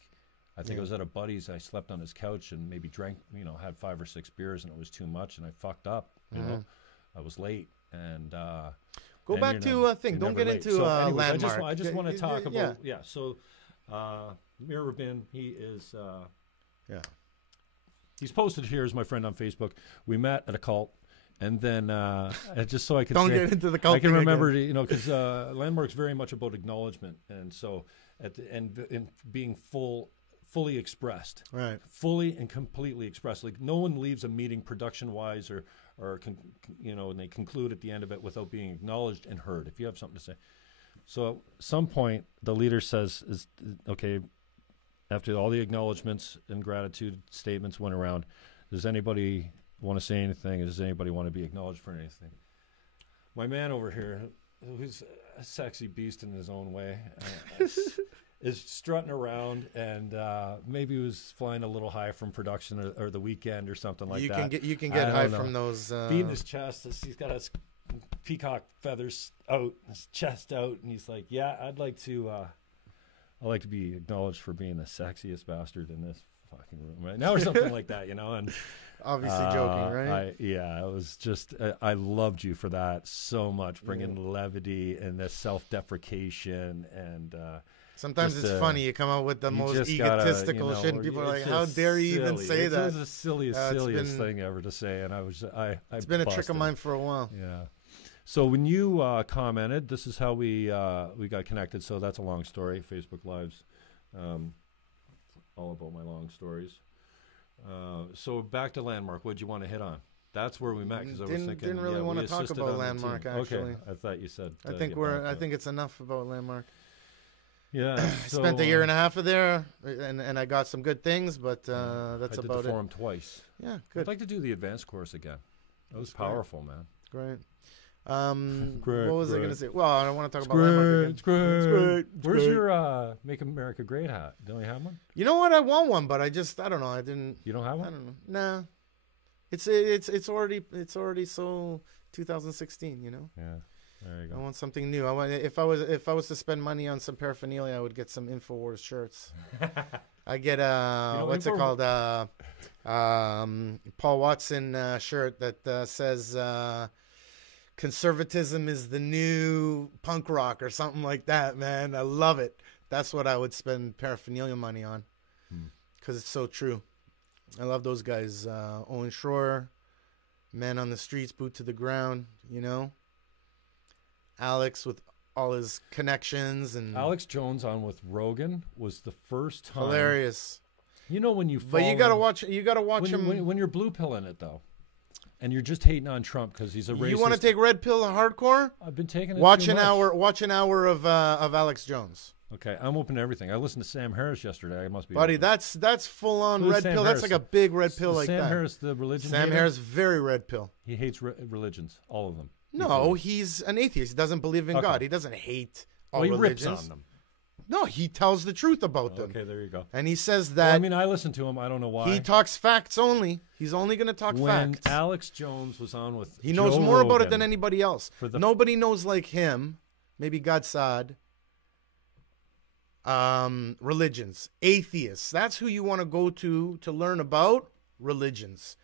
I was at a buddy's. I slept on his couch and maybe drank, had 5 or 6 beers, and it was too much, and I fucked up. You know, I was late, and go back to a thing. Don't get into landmark. I just want to talk about So, Meir Rabin, he is he's posted here as my friend on Facebook. We met at a cult. And then, just so I can get into the cult. I can remember, because Landmark's very much about acknowledgement, and so in being fully expressed, right? Fully and completely expressed. Like no one leaves a meeting production-wise, or and they conclude at the end of it without being acknowledged and heard. If you have something to say, so at some point the leader says, "Is okay." After all the acknowledgements and gratitude statements went around, does anybody want to say anything? Does anybody want to be acknowledged for anything? My man over here, who's a sexy beast in his own way, is strutting around, and maybe he was flying a little high from production or the weekend or something like that. You can get high from those. Beating his chest. He's got his peacock feathers out, his chest out, and he's like, "Yeah, I'd like to be acknowledged for being the sexiest bastard in this fucking room right now," or something like that, and. Obviously joking, right? It was just, I loved you for that so much, bringing levity and the self-deprecation. And sometimes it's funny. You come out with the most egotistical shit, and people are like, how dare you even say that? It's the silliest thing ever to say. And it's been a trick of mine for a while. Yeah. So when you commented, this is how we got connected. So that's a long story. Facebook Lives, all about my long stories. So back to Landmark. What'd you want to hit on? That's where we met, because I was thinking didn't really want to talk about Landmark. Actually, okay. I thought you said. I think it's enough about Landmark. Yeah, I spent a year and a half there, and I got some good things, but that's I did about the forum twice. Yeah, good. I'd like to do the advanced course again. That was powerful, man. Great. Great. What was I going to say? Well, I don't want to talk about Landmark again. It's great. Where's your Make America Great hat? Don't you have one? You know what? I want one, but I don't know. I didn't. You don't have one? I don't know. Nah. It's already so 2016. Yeah. There you go. I want something new. If I was to spend money on some paraphernalia, I would get some InfoWars shirts. I get what's it called? Paul Watson shirt that says conservatism is the new punk rock or something like that, man. I love it. That's what I would spend paraphernalia money on, because it's so true. I love those guys. Owen Schroer, Man on the Streets, Boot to the Ground, Alex with all his connections. And Alex Jones on with Rogan was the first time. Hilarious. When you But you gotta watch him when you're blue pilling it, though. And you're just hating on Trump because he's a racist. You want to take red pill hardcore? I've been taking it. Watch an hour of Alex Jones. Okay, I'm open to everything. I listened to Sam Harris yesterday. I must be. Buddy, that's full on red pill. Harris? That's like a big red pill like Sam that. Sam Harris, the religion. Sam hater? Harris, very red pill. He hates religions, all of them. No, he's an atheist. He doesn't believe in God. He doesn't hate all religions. He rips on them. No, he tells the truth about them. Okay, there you go. And he says that... I listen to him. I don't know why. He talks facts only. He's only going to talk facts. When Alex Jones was on with He knows more about it than anybody else. Nobody knows like him. Maybe Godsad. Religions. Atheists. That's who you want to go to learn about religions.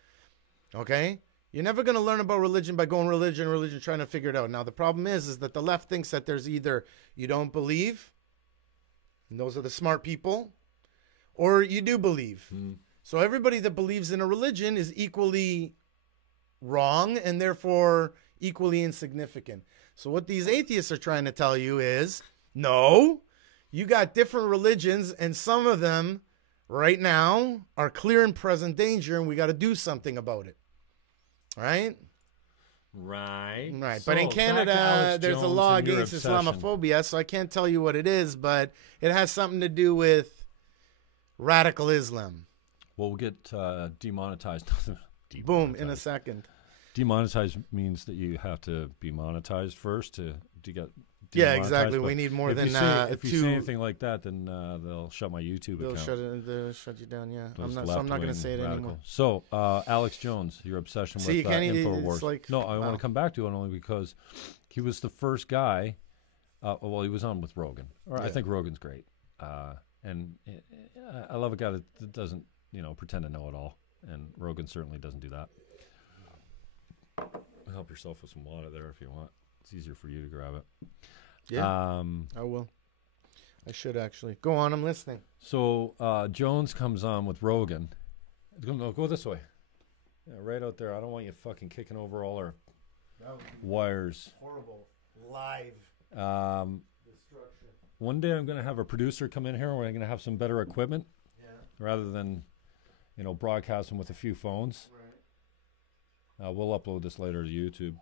Okay? You're never going to learn about religion by going religion, trying to figure it out. Now, the problem is that the left thinks that there's either you don't believe... And those are the smart people, or you do believe. So everybody that believes in a religion is equally wrong and therefore equally insignificant. So what these atheists are trying to tell you is, no, you got different religions, and some of them right now are clear and present danger, and we got to do something about it. Right? Right. Right. So, but in Canada, there's a law against obsession. Islamophobia, so I can't tell you what it is, but it has something to do with radical Islam. Well, we'll get demonetized. Boom, in a second. Demonetized means that you have to be monetized first to get. Yeah, demonetized, exactly. but We need more if than you say, if two. you say anything like that, then they'll shut my YouTube They'll account. they'll shut you down. Yeah, Those I'm not going to say it left-wing anymore. radicals. So, Alex Jones, your obsession See, with you can't even- InfoWars. it's like- No, I wow. want to come back to it only because he was the first guy. Well, he was on with Rogan. Or I Yeah. think Rogan's great, and I love a guy that doesn't, pretend to know it all. And Rogan certainly doesn't do that. Help yourself with some water there if you want. It's easier for you to grab it. Yeah, I will. I should actually. Go on, I'm listening. So Jones comes on with Rogan. No, go this way. Yeah, right out there. I don't want you fucking kicking over all our wires. Horrible. Live destruction. One day I'm going to have a producer come in here and we're going to have some better equipment rather than, broadcasting with a few phones. Right. We'll upload this later to YouTube.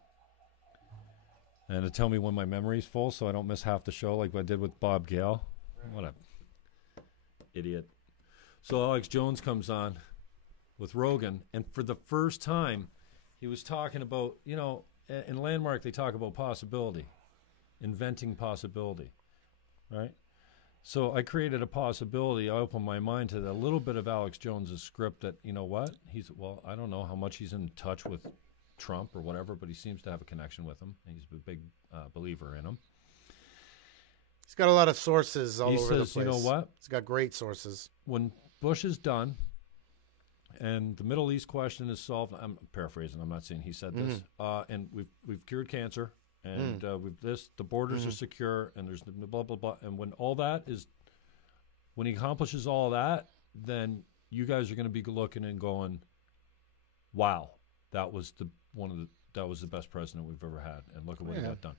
And to tell me when my memory's full so I don't miss half the show like I did with Bob Gale. Right. What a idiot. So Alex Jones comes on with Rogan, and for the first time, he was talking about, in Landmark they talk about possibility, inventing possibility, right? So I created a possibility. I opened my mind to a little bit of Alex Jones's script that, I don't know how much he's in touch with Trump or whatever, but he seems to have a connection with him. He's a big believer in him. He's got a lot of sources all He over the says, place. you know what? He's got great sources. When Bush is done and the Middle East question is solved, I'm paraphrasing, I'm not saying he said this, and we've cured cancer, and the borders are secure, and there's blah, blah, blah. And when he accomplishes all that, then you guys are going to be looking and going, wow, that was the best president we've ever had, and look at what he got done.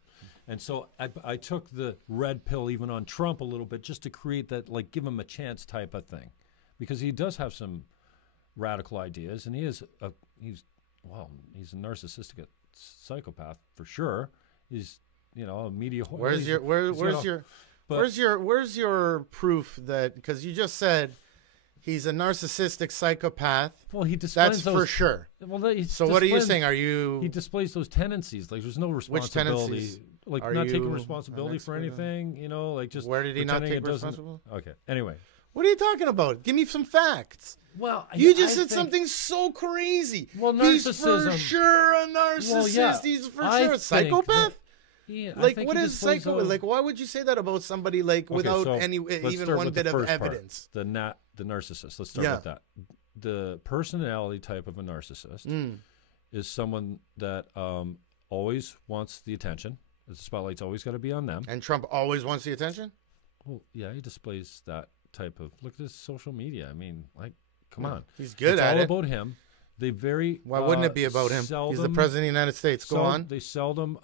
And so I took the red pill even on Trump a little bit just to create that, give him a chance type of thing, because he does have some radical ideas, and he's a narcissistic psychopath for sure. He's a media. Where's your proof that, because you just said he's a narcissistic psychopath? Well, he displays that's for sure. Well, so what are you saying? He displays those tendencies. There's no responsibility. Which tendencies? Not taking responsibility for anything. Just where did he not take responsibility? responsibility? Okay. Anyway, what are you talking about? Give me some facts. Well, you just said something so crazy. Well, he's narcissism. for sure a narcissist. Well, yeah. He's for sure a psychopath. What is psycho? Why would you say that about somebody without even one bit of evidence? The narcissist. Let's start with that. The personality type of a narcissist is someone that always wants the attention. The spotlight's always got to be on them. And Trump always wants the attention? Well, yeah, he displays that type of. Look at this social media. I mean, come on. He's good at it. It's all about him. They Why wouldn't it be about him? He's the president of the United States. Go on. They seldom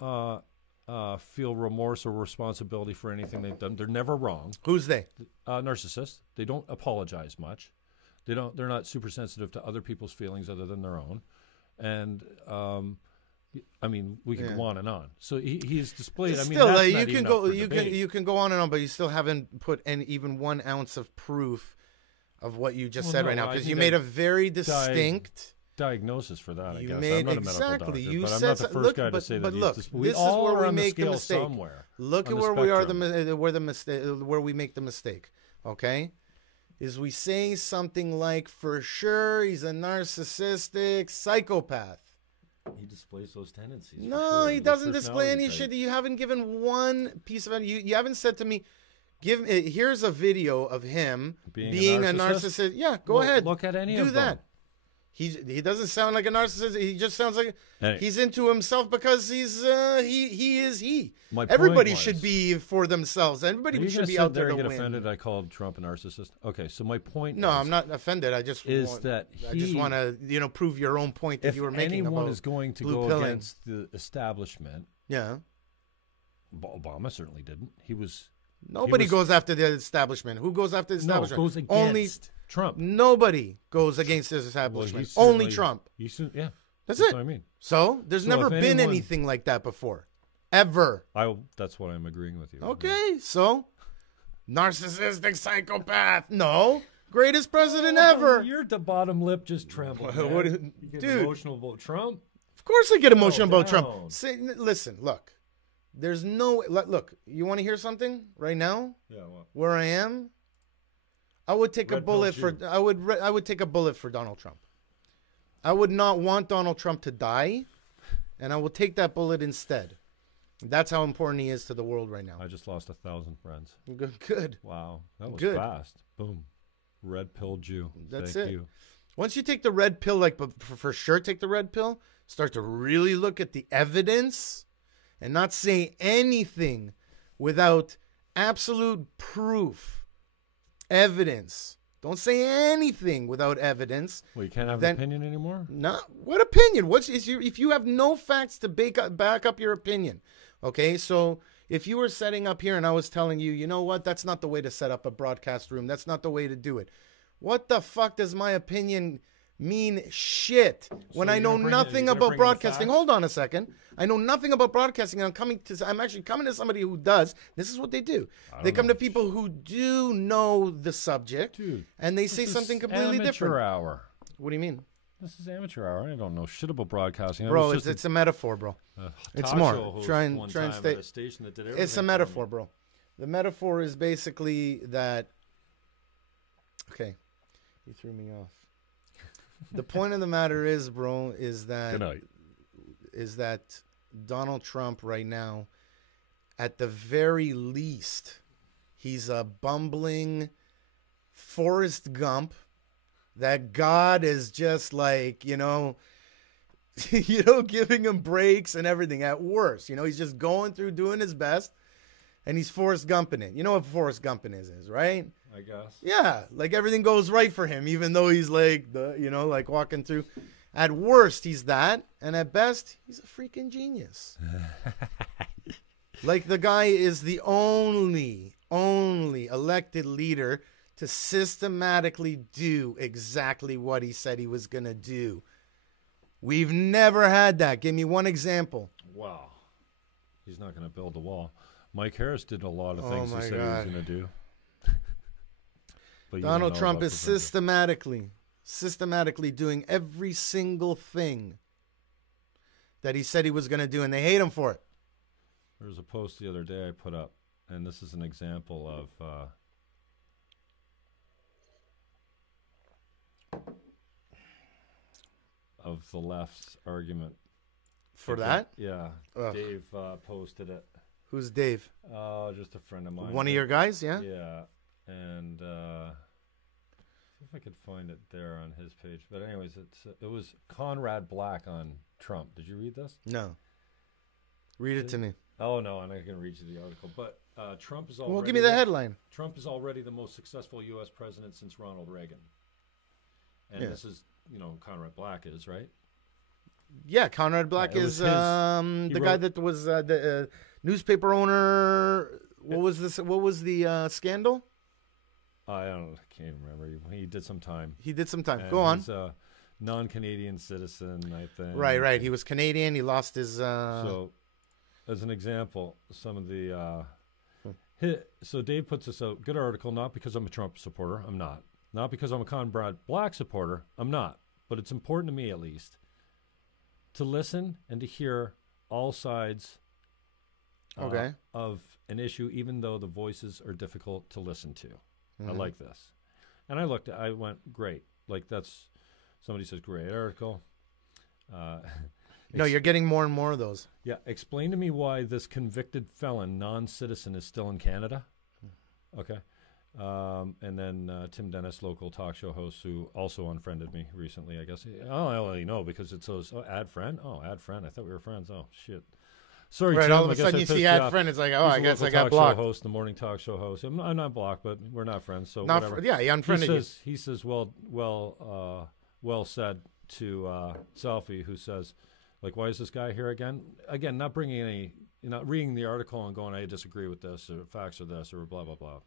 feel remorse or responsibility for anything they've done. They're never wrong. Who's they? Narcissists. They don't apologize much. They're not super sensitive to other people's feelings other than their own. And we can go on and on. So he's displayed. Still, you can go on and on, but you still haven't put even 1 ounce of proof of what you just said right now, because you made a very distinct diagnosis for that. You I guess made I'm not a medical doctor, but I'm not the first guy to say that. We all are on the scale somewhere. Look at where we are. Where we make the mistake. Okay. Is we saying something like, for sure, he's a narcissistic psychopath. He displays those tendencies. No, he doesn't display any shit. You haven't given one piece of it. You haven't said to me, here's a video of him being a narcissist. Yeah, go ahead. Look at any Do of that. them. He doesn't sound like a narcissist. He just sounds like he's into himself because he is he. Everybody should be for themselves. Everybody should be out there to win. Offended I called Trump a narcissist? Okay, so my point No, I'm not offended. I just want to prove your own point that you were making. If anyone is going to go against the establishment, yeah. Obama certainly didn't. Nobody goes after the establishment. Who goes after the establishment? No, goes against Trump. Nobody goes against the establishment. Only Trump. Yeah. That's it. What I mean. So there's never been anything like that before. Ever. That's what I'm agreeing with you. Okay, so narcissistic psychopath. No. Greatest president ever. Your bottom lip just trembled. You get emotional about Trump? Of course I get emotional about Trump. Listen, look. There's no look. You want to hear something right now? Yeah. What? Where I am, I would take a bullet for. I would take a bullet for Donald Trump. I would not want Donald Trump to die, and I will take that bullet instead. That's how important he is to the world right now. I just lost 1,000 friends. Good. Wow, that was fast. Boom, red pill Jew. Thank you. Once you take the red pill, for sure, take the red pill. Start to really look at the evidence. And not say anything without absolute proof, evidence. Don't say anything without evidence. Well, you can't have an opinion anymore? No. What opinion? If you have no facts to back up your opinion, okay? So if you were setting up here and I was telling you, you know what? That's not the way to set up a broadcast room. That's not the way to do it. What the fuck does my opinion mean shit when I know nothing about broadcasting? Hold on a second. I know nothing about broadcasting, and I'm actually coming to somebody who does. This is what they do. They come to people who do know the subject, and they say something completely different. Amateur hour. What do you mean? This is amateur hour. I don't know shit about broadcasting. Bro, it's a metaphor, bro. It's more. Try and stay. It's a metaphor, bro. The metaphor is basically that. Okay, you threw me off. The point of the matter is, bro, is that Donald Trump right now, at the very least, he's a bumbling Forrest Gump that God is just giving him breaks and everything. At worst, he's just going through doing his best, and he's Forrest Gumping it. You know what Forrest Gumping is, right? I guess. Yeah, everything goes right for him, even though he's walking through. At worst, he's that, and at best, he's a freaking genius. The guy is the only elected leader to systematically do exactly what he said he was going to do. We've never had that. Give me one example. Wow. He's not going to build a wall. Mike Harris did a lot of things he said he was going to do. Donald Trump is systematically doing every single thing that he said he was going to do, and they hate him for it. There was a post the other day I put up, and this is an example of the left's argument. For that? Yeah. Dave posted it. Who's Dave? Just a friend of mine. One of your guys, yeah? Yeah. And see if I could find it there on his page. But anyways, it was Conrad Black on Trump. Did you read this? No. Read it to me. Oh, no, I'm not going to read you the article. But Trump is already... Well, give me the headline. Trump is already the most successful U.S. president since Ronald Reagan. And this is, Conrad Black is, right? Yeah, Conrad Black is the guy that was the newspaper owner. What was this? What was the scandal? I don't know. I can't remember. He did some time. Go on. He's a non-Canadian citizen, I think. Right. He was Canadian. He lost his... So, as an example, some of the... So Dave puts this out. Good article, not because I'm a Trump supporter. I'm not. Not because I'm a Conrad Black supporter. I'm not. But it's important to me, at least, to listen and to hear all sides of an issue, even though the voices are difficult to listen to. I like this. And I went, great. That's, somebody says, great article. No, you're getting more and more of those. Yeah. Explain to me why this convicted felon, non-citizen, is still in Canada. Okay. And then Tim Dennis, local talk show host, who also unfriended me recently, I guess. Oh, I only know because it's those, add friend? Oh, add friend. I thought we were friends. Oh, shit. Sorry, Right, Tim, all of a sudden you see add friend, it's like, oh, I guess I got blocked. Show host, the morning talk show host. I'm not blocked, but we're not friends, so not whatever. Yeah, he unfriended you. He says, well said to Selfie, who says, like, why is this guy here again? Again, not bringing any, not reading the article and going, I disagree with this, or facts are this, or blah, blah, blah.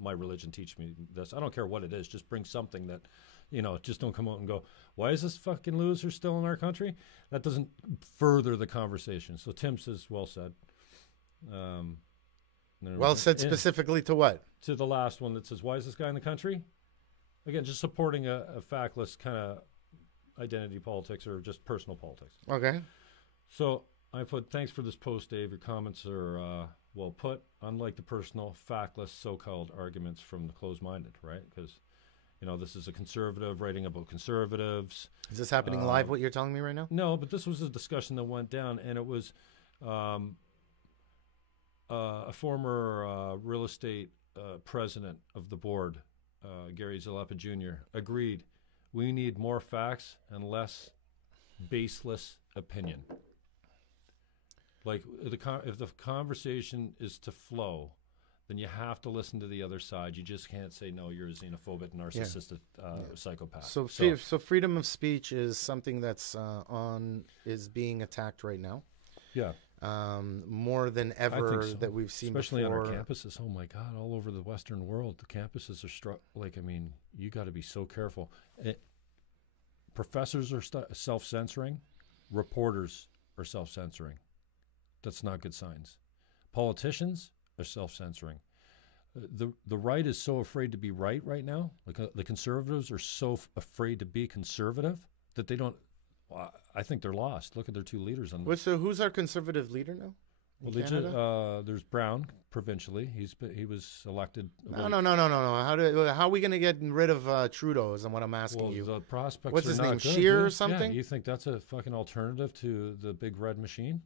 My religion teach me this. I don't care what it is. Just bring something that, just don't come out and go, why is this fucking loser still in our country? That doesn't further the conversation. So Tim says, well said. Well said specifically to what? To the last one that says, why is this guy in the country? Again, just supporting a factless kind of identity politics or just personal politics. Okay. So I put, thanks for this post, Dave. Your comments are well put, unlike the personal, factless, so-called arguments from the closed-minded, right? Because, this is a conservative writing about conservatives. Is this happening live, what you're telling me right now? No, but this was a discussion that went down, and it was a former real estate president of the board, Gary Zalepa Jr., agreed, we need more facts and less baseless opinion. Like, if the conversation is to flow, then you have to listen to the other side. You just can't say, no, you're a xenophobic, narcissistic psychopath. So freedom of speech is something that's is being attacked right now. Yeah. More than ever so. That we've seen especially before. On our campuses. Oh, my God, all over the Western world, the campuses are you got to be so careful. Professors are self-censoring. Reporters are self-censoring. That's not good signs. Politicians are self-censoring. The right is so afraid to be right now. Like the conservatives are so afraid to be conservative that they don't. I think they're lost. Look at their two leaders on. So who's our conservative leader now? Well, there's Brown provincially. He was elected. No. How are we going to get rid of Trudeau? Is what I'm asking you. The prospects. What's his name? Good, Scheer dude. or something? Yeah, you think that's a fucking alternative to the big red machine?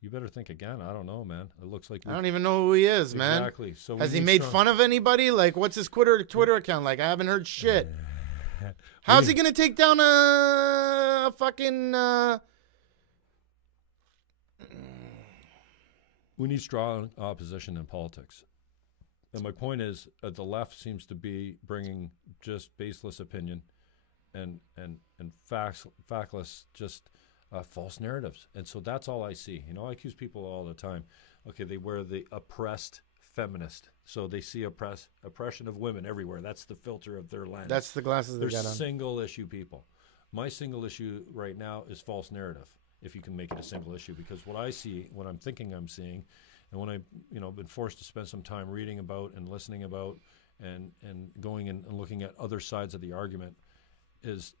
You better think again. I don't know, man. It looks like I don't even know who he is, man. Exactly. So has he made fun of anybody? Like, what's his Twitter account like? I haven't heard shit. How's he gonna take down a fucking? We need strong opposition in politics. And my point is, the left seems to be bringing just baseless opinion, and factless, just false narratives. And so that's all I see. I accuse people all the time. Okay, they wear the oppressed feminist, so they see oppression of women everywhere. That's the filter of their lens. That's the glasses they got on. They're single issue people. My single issue right now is false narrative, if you can make it a single issue, because what I see, what I'm thinking I'm seeing, and when I've been forced to spend some time reading about and listening about and going and looking at other sides of the argument, is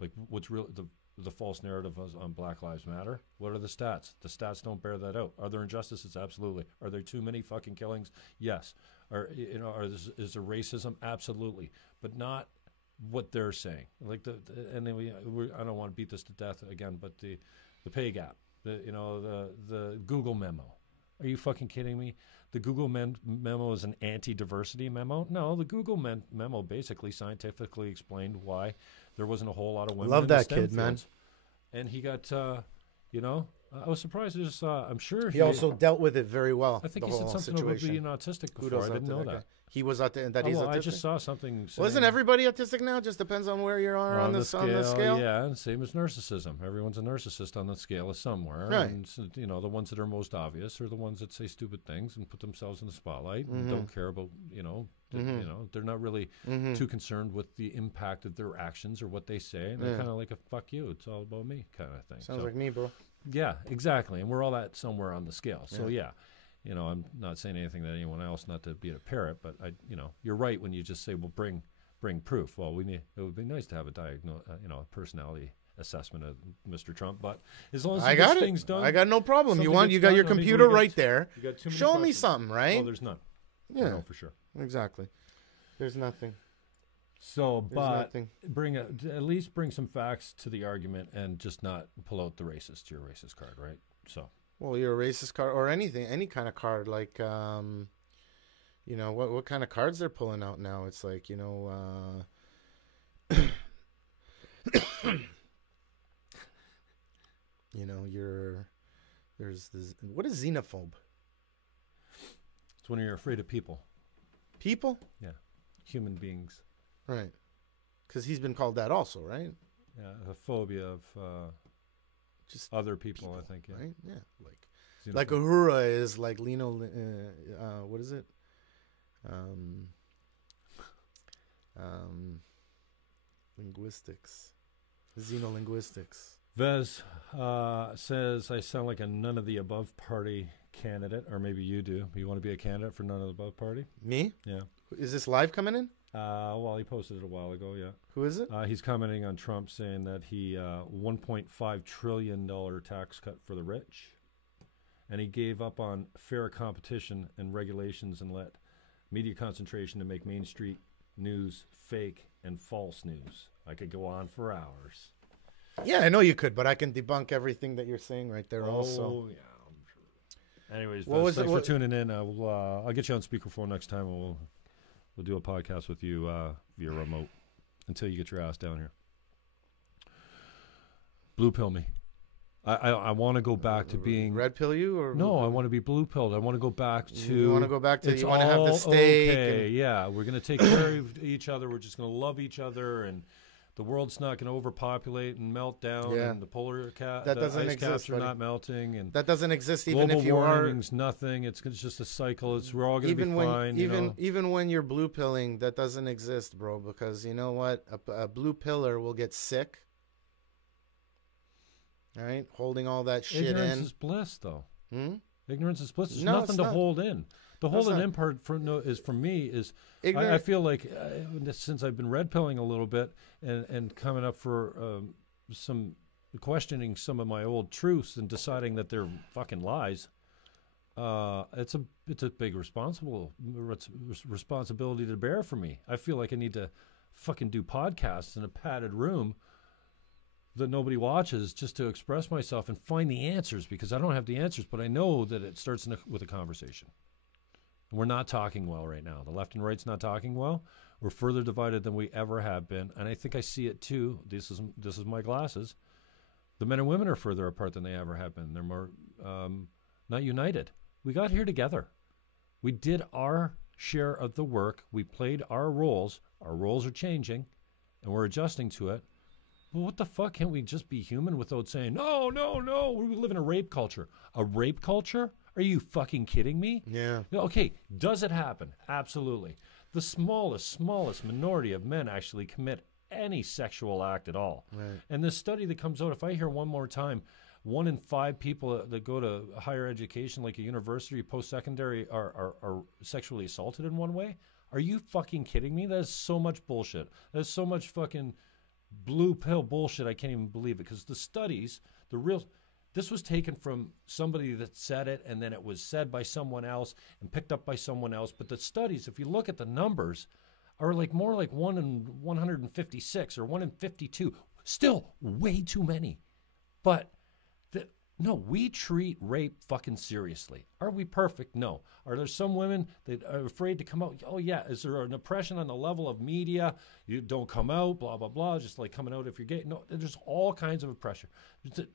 like what's real the false narrative on Black Lives Matter. What are the stats? The stats don't bear that out. Are there injustices? Absolutely. Are there too many fucking killings? Yes. Is there racism? Absolutely. But not what they're saying. Like and then I don't want to beat this to death again, but the pay gap, the Google memo. Are you fucking kidding me? The Google memo is an anti-diversity memo? No, the Google memo basically scientifically explained why there wasn't a whole lot of women. Love in that the STEM kid, fields. man. And he got, I was surprised. I'm sure he also dealt with it very well. I think he said something about being autistic before. I didn't know that. He was he's autistic. I just saw something. Well, isn't everybody autistic now? It just depends on where you are on the scale. Yeah, and same as narcissism. Everyone's a narcissist on the scale of somewhere. Right. And the ones that are most obvious are the ones that say stupid things and put themselves in the spotlight and don't care about they're not really too concerned with the impact of their actions or what they say. And they're kind of like a fuck you. It's all about me kind of thing. Sounds like me, bro. Yeah, exactly. And we're all at somewhere on the scale. So yeah. I'm not saying anything to anyone else, not to be a parrot, but you're right when you just say, well, bring proof. Well, it would be nice to have a personality assessment of Mr. Trump, but as long as I got things done, I got no problem. You got your computer right there. Show me something, right? Oh, there's none. Yeah, no, for sure. Exactly. There's nothing. So, but at least bring some facts to the argument and just not pull out your racist card, right? So. Well, you're a racist card or anything, any kind of card. Like, you know, what kind of cards they're pulling out now. It's like, you know, you know, there's this, what is xenophobe? It's when you're afraid of people. People? Yeah. Human beings. Right. Because he's been called that also, right? Yeah, a phobia of Just other people, I think. Yeah. right? Yeah. Xenophobe. Like Uhura is like what is it? Linguistics. Xenolinguistics. Vez says, I sound like a none of the above party candidate, or maybe you do. You want to be a candidate for none of the above party? Me? Yeah. Is this live coming in? Well, he posted it a while ago, yeah. Who is it? He's commenting on Trump saying that he $1.5 trillion tax cut for the rich. And he gave up on fair competition and regulations and let media concentration to make Main Street news fake and false news. I could go on for hours. Yeah, I know you could, but I can debunk everything that you're saying right there also. Oh, yeah, I'm sure. Anyways, What thanks for tuning in. I'll get you on speakerphone next time, and we'll do a podcast with you via remote until you get your ass down here. Blue pill me. I want to go back to being red pill you or no. I want to be blue pilled. I want to go back to. You want to go back to. It's You want to have the all steak. okay. Yeah, we're gonna take care of each other. We're just gonna love each other, and the world's not gonna overpopulate and melt down. Yeah. And the polar cap, That the doesn't ice caps exist, are buddy. not melting, and That doesn't exist even global if you are. warming's nothing. It's just a cycle. We're all gonna Even be when fine. even when you're blue pilling, that doesn't exist, bro. Because you know what, a blue piller will get sick. All right, holding all that shit Ignorance in. is bliss, though. Hmm? Ignorance is bliss. There's No, nothing it's to not. hold in. The No, it's holding not. in part is for me is Ignorant. I feel like since I've been red pilling a little bit and coming up for some questioning some of my old truths and deciding that they're fucking lies. It's a big responsibility to bear for me. I feel like I need to fucking do podcasts in a padded room that nobody watches just to express myself and find the answers, because I don't have the answers, but I know that it starts with a conversation. And we're not talking well right now. The left and right's not talking well. We're further divided than we ever have been, and I think I see it too. This is my glasses. The men and women are further apart than they ever have been. They're more not united. We got here together. We did our share of the work. We played our roles. Our roles are changing, and we're adjusting to it. Well, what the fuck? Can't we just be human without saying, no, we live in a rape culture. A rape culture? Are you fucking kidding me? Yeah. Okay, does it happen? Absolutely. The smallest minority of men actually commit any sexual act at all. Right. And this study that comes out, if I hear one more time, 1 in 5 people that go to higher education, like a university, post-secondary, are sexually assaulted in one way, are you fucking kidding me? That is so much bullshit. That is so much fucking blue pill bullshit. I can't even believe it, because the studies, this was taken from somebody that said it, and then it was said by someone else and picked up by someone else. But the studies, if you look at the numbers, are like more like 1 in 156 or 1 in 52. Still way too many. But no, we treat rape fucking seriously. Are we perfect? No. Are there some women that are afraid to come out? Oh, yeah. Is there an oppression on the level of media? You don't come out, blah, blah, blah, just like coming out if you're gay. No, there's all kinds of oppression.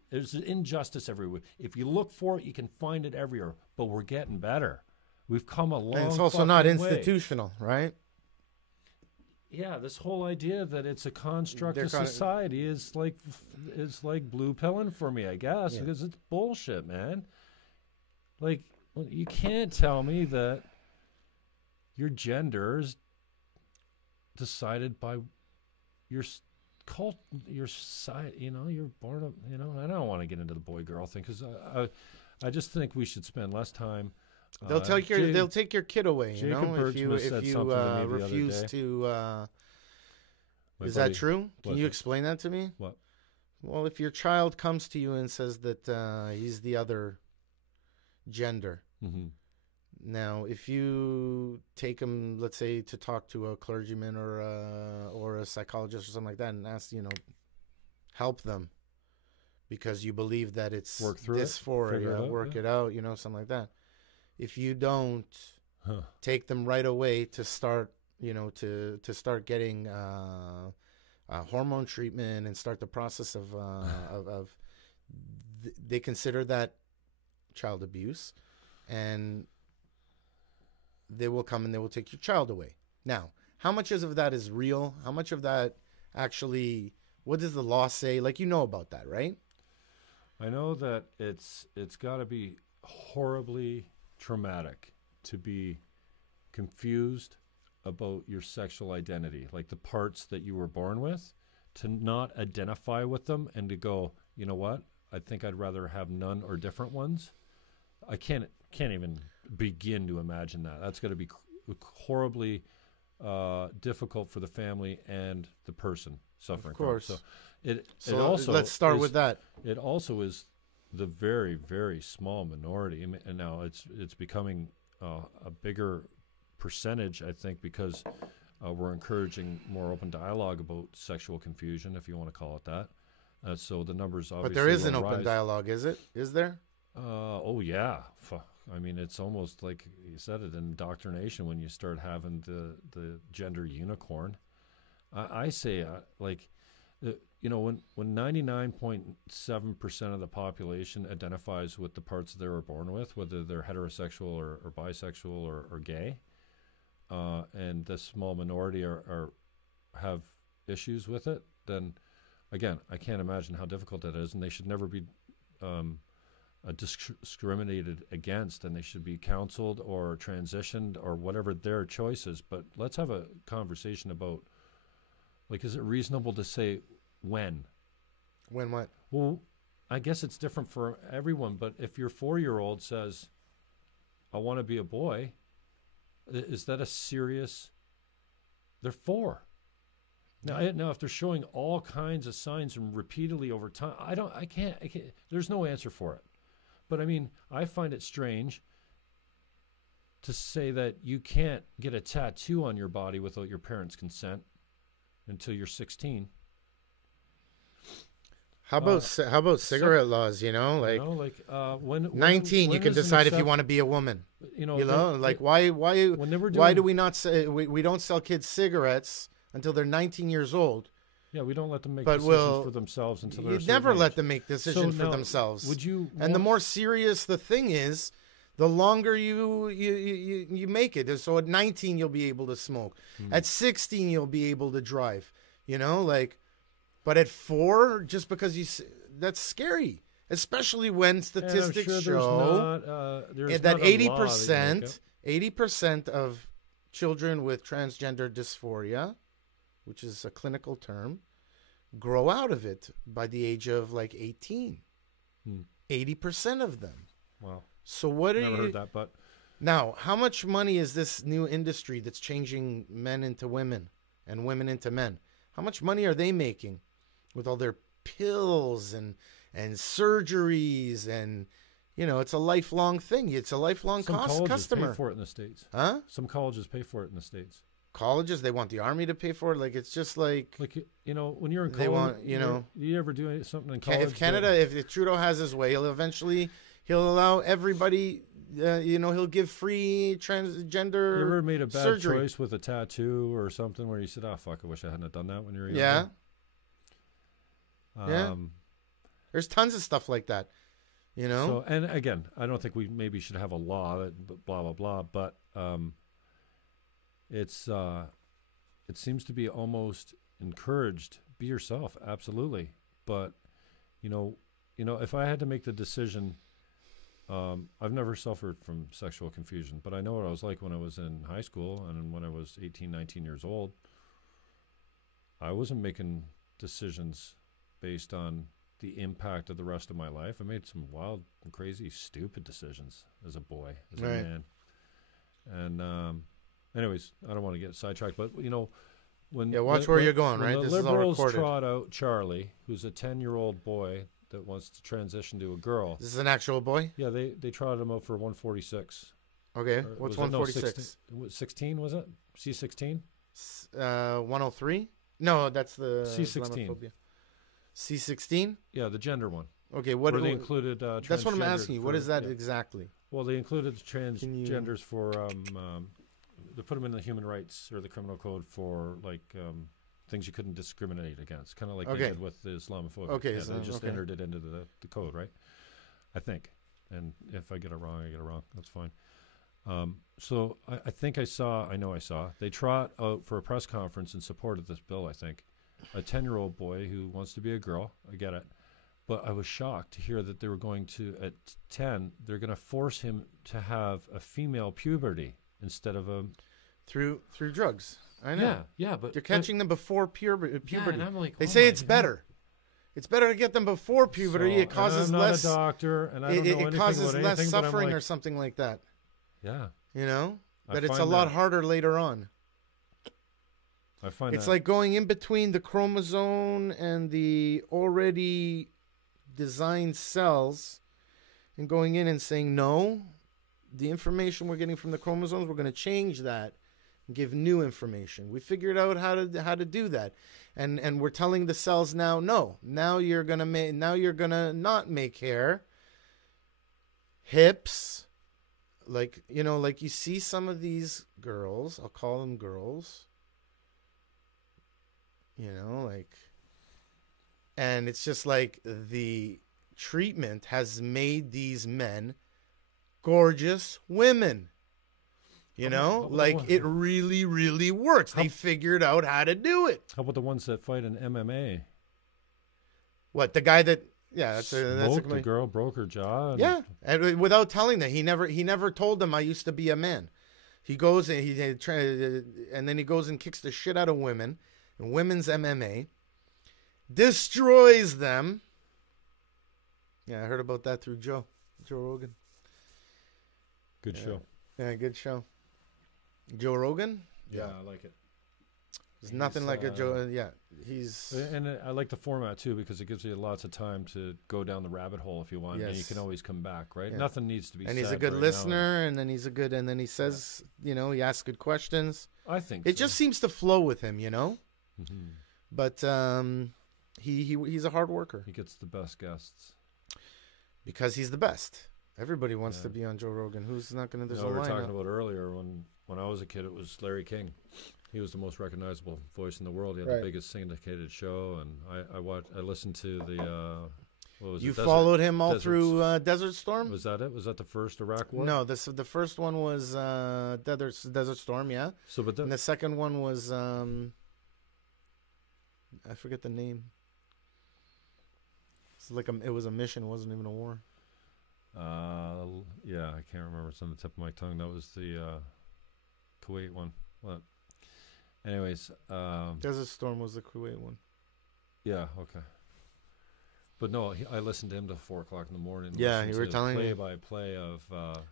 There's an injustice everywhere. If you look for it, you can find it everywhere. But we're getting better. We've come a long way. And it's also not institutional, right? Yeah, this whole idea that it's a construct of society is like blue pilling for me, I guess, because it's bullshit, man. Like, you can't tell me that your gender is decided by your cult, your society. You know, you're born up. You know, I don't want to get into the boy-girl thing, because I just think we should spend less time. They'll take your kid away. You know, if you refuse to. Is that true? Can you explain that to me? What? Well, if your child comes to you and says that he's the other gender, now if you take him, let's say, to talk to a clergyman or a psychologist or something like that, and ask, help them because you believe that it's work through this it, for it, figure it out, work it out, something like that. If you don't take them right away to start, to start getting hormone treatment and start the process of they consider that child abuse, and they will come and they will take your child away. Now, how much of that is real? How much of that actually, what does the law say? Like, about that, right? I know that it's got to be horribly traumatic to be confused about your sexual identity, like the parts that you were born with, to not identify with them and to go, you know what? I think I'd rather have none or different ones. I can't even begin to imagine that. That's going to be horribly difficult for the family and the person suffering. Of course. From it. So it also let's start with that. It also is the very, very small minority, and now it's becoming a bigger percentage, I think, because we're encouraging more open dialogue about sexual confusion, if you want to call it that. So the numbers obviously. But there is an will open rise. Dialogue, is it? Is there? Oh yeah. I mean, it's almost like you said it, indoctrination when you start having the gender unicorn. I say when 99.7% of the population identifies with the parts they were born with, whether they're heterosexual or bisexual or gay, and this small minority have issues with it, then again, I can't imagine how difficult that is, and they should never be discriminated against, and they should be counseled or transitioned or whatever their choice is. But let's have a conversation about, like, is it reasonable to say when? When what? Well, I guess it's different for everyone, but if your 4-year-old says, I want to be a boy, is that a serious? They're 4. Now, if they're showing all kinds of signs and repeatedly over time, I can't, there's no answer for it. But I mean, I find it strange to say that you can't get a tattoo on your body without your parents' consent until you're 16. How about cigarette laws? When 19, you can decide if you want to be a woman. Why do we not say we don't sell kids cigarettes until they're 19 years old? Yeah, we don't let them make decisions for themselves until they're. You never let them make decisions for themselves. Would you? And the more serious the thing is, the longer you make it. So at 19, you'll be able to smoke. At 16, you'll be able to drive. But at 4, just because that's scary, especially when statistics show that 80% of children with transgender dysphoria, which is a clinical term, grow out of it by the age of 18. 80% of them. Wow. So what are Never heard that, but now, how much money is this new industry that's changing men into women and women into men? How much money are they making with all their pills and surgeries and it's a lifelong thing. It's a lifelong customer. Some colleges pay for it in the States. Huh? Some colleges pay for it in the States. Colleges, they want the army to pay for it. It's just when you're in college, they want, do you ever do something in college? If Trudeau has his way, he'll allow everybody. He'll give free transgender. You ever made a bad surgery. choice with a tattoo or something where you said, "Oh fuck, I wish I hadn't done that when you were younger"? Yeah. Yeah. There's tons of stuff like that. So, and again, I don't think we maybe should have a law that blah blah blah, but it seems to be almost encouraged. Be yourself, absolutely. But if I had to make the decision, I've never suffered from sexual confusion, but I know what I was like when I was in high school and when I was 18, 19 years old. I wasn't making decisions based on the impact of the rest of my life. I made some wild and crazy, stupid decisions as a boy, as a man. And anyways, I don't want to get sidetracked, but when watch where you're going, right? The this is all liberals recorded. trot out Charlie, who's a 10-year-old boy that wants to transition to a girl. This is an actual boy? Yeah, they trotted him out for 146. Okay, what's 146? 16 was it? C16? 103? No, that's the C16. Islamophobia. C16? Yeah, the gender one. Okay, Where they included that's what I'm asking you. What is that yeah. exactly? Well, they included transgenders for they put them in the human rights or the criminal code for like things you couldn't discriminate against, kind of like they did with the Islamophobia. Okay, yeah, so, they just entered it into the code, right? I think, and if I get it wrong, I get it wrong. That's fine. So I think I know I saw they trot out for a press conference in support of this bill. I think a 10-year-old boy who wants to be a girl. I get it. But I was shocked to hear that they were going to, at 10, they're going to force him to have a female puberty instead of a... Through drugs. I know. Yeah, but... You're catching them before puberty. Yeah, and I'm like, they say it's better. It's better to get them before puberty. So, it causes I'm less... not a doctor, and I don't know anything it causes about less anything, suffering like, or something like that. Yeah. You know? I But it's a find lot that- harder later on. I find It's that... like going in between the chromosome and the already designed cells and going in and saying, no, the information we're getting from the chromosomes, we're going to change that and give new information. We figured out how to do that. And we're telling the cells now, no, now you're going to not make hair, hips, like, you know, like you see some of these girls, I'll call them girls, you know, like, and it's just like the treatment has made these men gorgeous women. You know, like it really, really works. They figured out how to do it. How about the ones that fight in MMA? What, the guy that, that's Smoked the girl, broke her jaw. Yeah, and without telling them, he never told them I used to be a man. He goes and and then he goes and kicks the shit out of women in women's MMA, destroys them. Yeah, I heard about that through Joe Rogan. Good show. Yeah, good show. Joe Rogan? Yeah, I like it. There's nothing like a Joe. Yeah, and I like the format too because it gives you lots of time to go down the rabbit hole if you want, and you can always come back, right? Yeah. Nothing needs to be. And he's a good listener, and then and then he says, you know, he asks good questions. I think it just seems to flow with him, you know. Mm-hmm. But he's a hard worker. He gets the best guests because he's the best. Everybody wants to be on Joe Rogan. Who's not going to? There's a we were lineup. talking about earlier when I was a kid, it was Larry King. He was the most recognizable voice in the world. He had the biggest syndicated show, and I listened to the what was you it? followed him all through Desert Storm. Was that it? Was that the first Iraq War? No, the first one was Desert Storm. Yeah. So, and the second one was I forget the name. It's like it was a mission. It wasn't even a war. Yeah, I can't remember. It's on the tip of my tongue. That was the Kuwait one. What? Anyways, Desert Storm was the Kuwait one. Yeah, okay. But no, I listened to him till 4:00 in the morning. Yeah, you were telling me play-by-play of.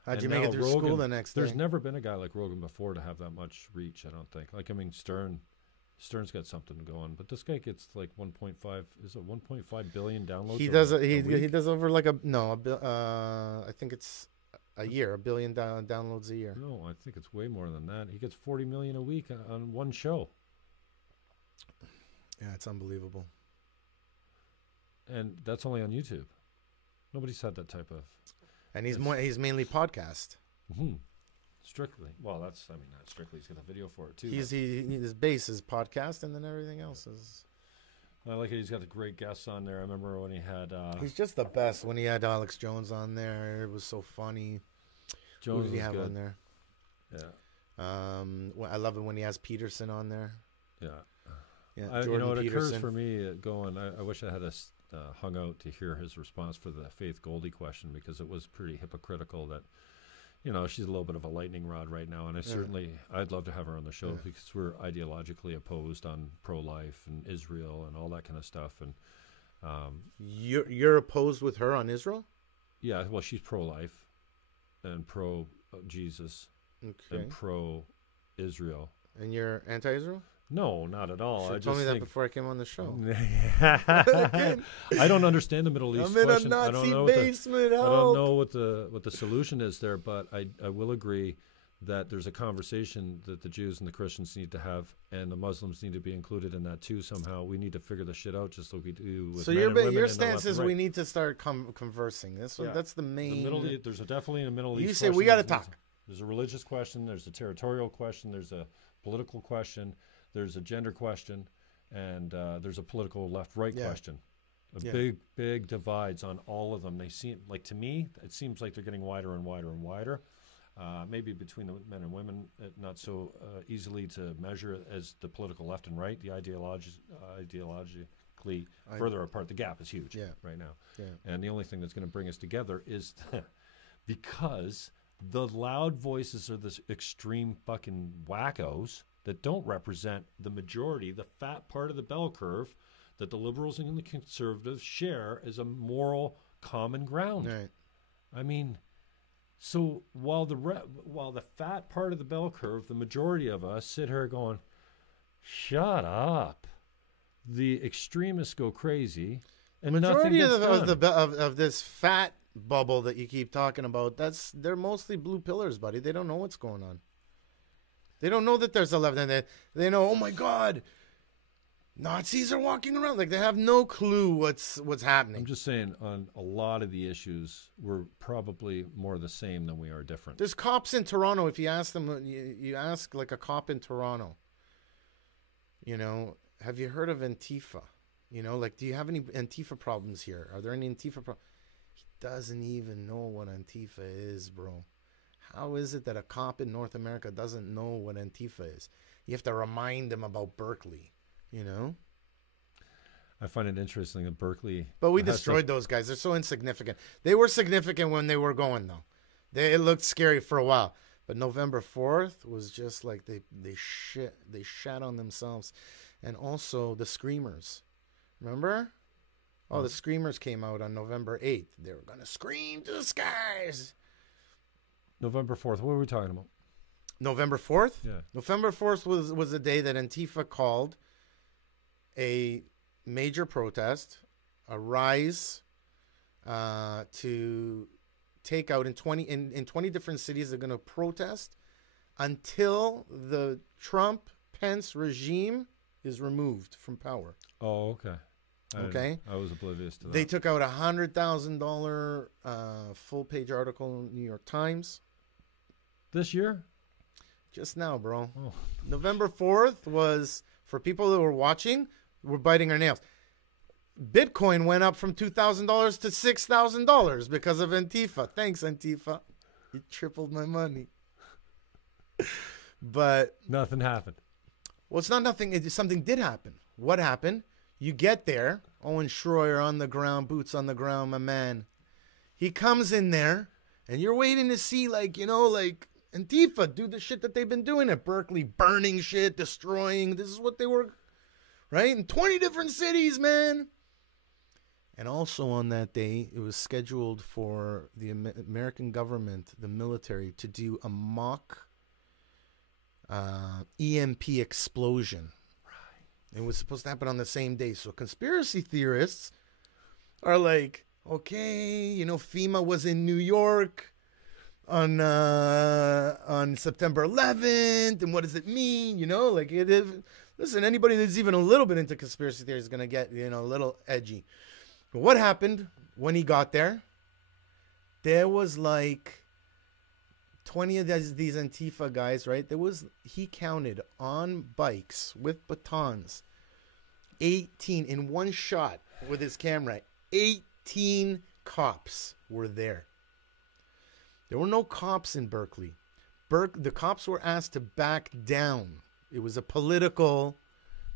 How'd you make it through school the next day? There's never been a guy like Rogan before to have that much reach. I don't think. Like, I mean, Stern's got something going, but this guy gets like 1.5. Is it 1.5 billion downloads? He does. He does over like I think it's a year, 1 billion downloads a year. No, I think it's way more than that. He gets 40 million a week on one show. Yeah, it's unbelievable. And that's only on YouTube. Nobody's had that type of. And he's mainly podcast. Mm-hmm. Strictly. Well, not strictly. He's got a video for it too. His base is podcast, and then everything else is. I like it. He's got the great guests on there. I remember when he had. He's just the best. When he had Alex Jones on there, it was so funny. Jones Who did he have good. on there? Yeah. I love it when he has Peterson on there. Yeah. Yeah. It occurs for me going. I wish I had hung out to hear his response for the Faith Goldie question because it was pretty hypocritical that. You know, she's a little bit of a lightning rod right now, and I'd love to have her on the show because we're ideologically opposed on pro-life and Israel and all that kind of stuff. And you're opposed with her on Israel? Yeah, well, she's pro-life and pro-Jesus and pro-Israel. And you're anti-Israel? No, not at all. You told me that before I came on the show. I don't understand the Middle East question. I'm in a Nazi basement. I don't know what the solution is there, but I will agree that there's a conversation that the Jews and the Christians need to have, and the Muslims need to be included in that too somehow. We need to figure this shit out, just like we do with men and women. Your in the stance left is and right. we need to start conversing. That's the main. There's definitely a Middle East. You say question. we got to talk. There's a religious question. There's a territorial question. There's a political question. There's a gender question, and there's a political left-right question. Big divides on all of them. They seem like, to me, it seems like they're getting wider and wider and wider. Maybe between the men and women, not so easily to measure as the political left and right. The ideologically further apart. The gap is huge right now. Yeah. And the only thing that's going to bring us together is because the loud voices are this extreme fucking wackos that don't represent the majority, the fat part of the bell curve that the liberals and the conservatives share as a moral common ground. Right. I mean, so while the fat part of the bell curve, the majority of us sit here going, shut up. The extremists go crazy, and majority nothing gets done. of this fat bubble that you keep talking about, they're mostly blue pillars, buddy. They don't know what's going on. They don't know that there's a left, and they know, oh my God, Nazis are walking around. Like, they have no clue what's happening. I'm just saying, on a lot of the issues, we're probably more the same than we are different. There's cops in Toronto. If you ask them, you ask like a cop in Toronto, have you heard of Antifa? Like, do you have any Antifa problems here? Are there any Antifa problems? He doesn't even know what Antifa is, bro. How is it that a cop in North America doesn't know what Antifa is? You have to remind them about Berkeley. I find it interesting that Berkeley... But we destroyed those guys. They're so insignificant. They were significant when they were going, though. It looked scary for a while. But November 4th was just like they shat on themselves. And also the Screamers. Remember? Oh, the Screamers came out on November 8th. They were going to scream to the skies. November 4th. What are we talking about? November 4th? Yeah. November 4th was the day that Antifa called a major protest, a rise to take out in 20 different cities. They're going to protest until the Trump-Pence regime is removed from power. Oh, okay. I was oblivious to that. They took out $100,000 full-page article in the New York Times. This year? Just now, bro. Oh. November 4th was, for people that were watching, we're biting our nails. Bitcoin went up from $2,000 to $6,000 because of Antifa. Thanks, Antifa. You tripled my money. But nothing happened. Well, it's not nothing. Something did happen. What happened? You get there. Owen Schroyer on the ground, boots on the ground, my man. He comes in there, and you're waiting to see, like Antifa do the shit that they've been doing at Berkeley, burning shit, destroying. This is what they were, right? In 20 different cities, man. And also on that day, it was scheduled for the American government, the military, to do a mock EMP explosion. Right. It was supposed to happen on the same day. So conspiracy theorists are like, okay, FEMA was in New York on September 11th, and what does it mean? Listen, anybody that's even a little bit into conspiracy theory is going to get, a little edgy. But what happened when he got there? There was like 20 of these Antifa guys, right? He counted on bikes with batons, 18 in one shot with his camera. 18 cops were there. There were no cops in Berkeley. The cops were asked to back down. It was a political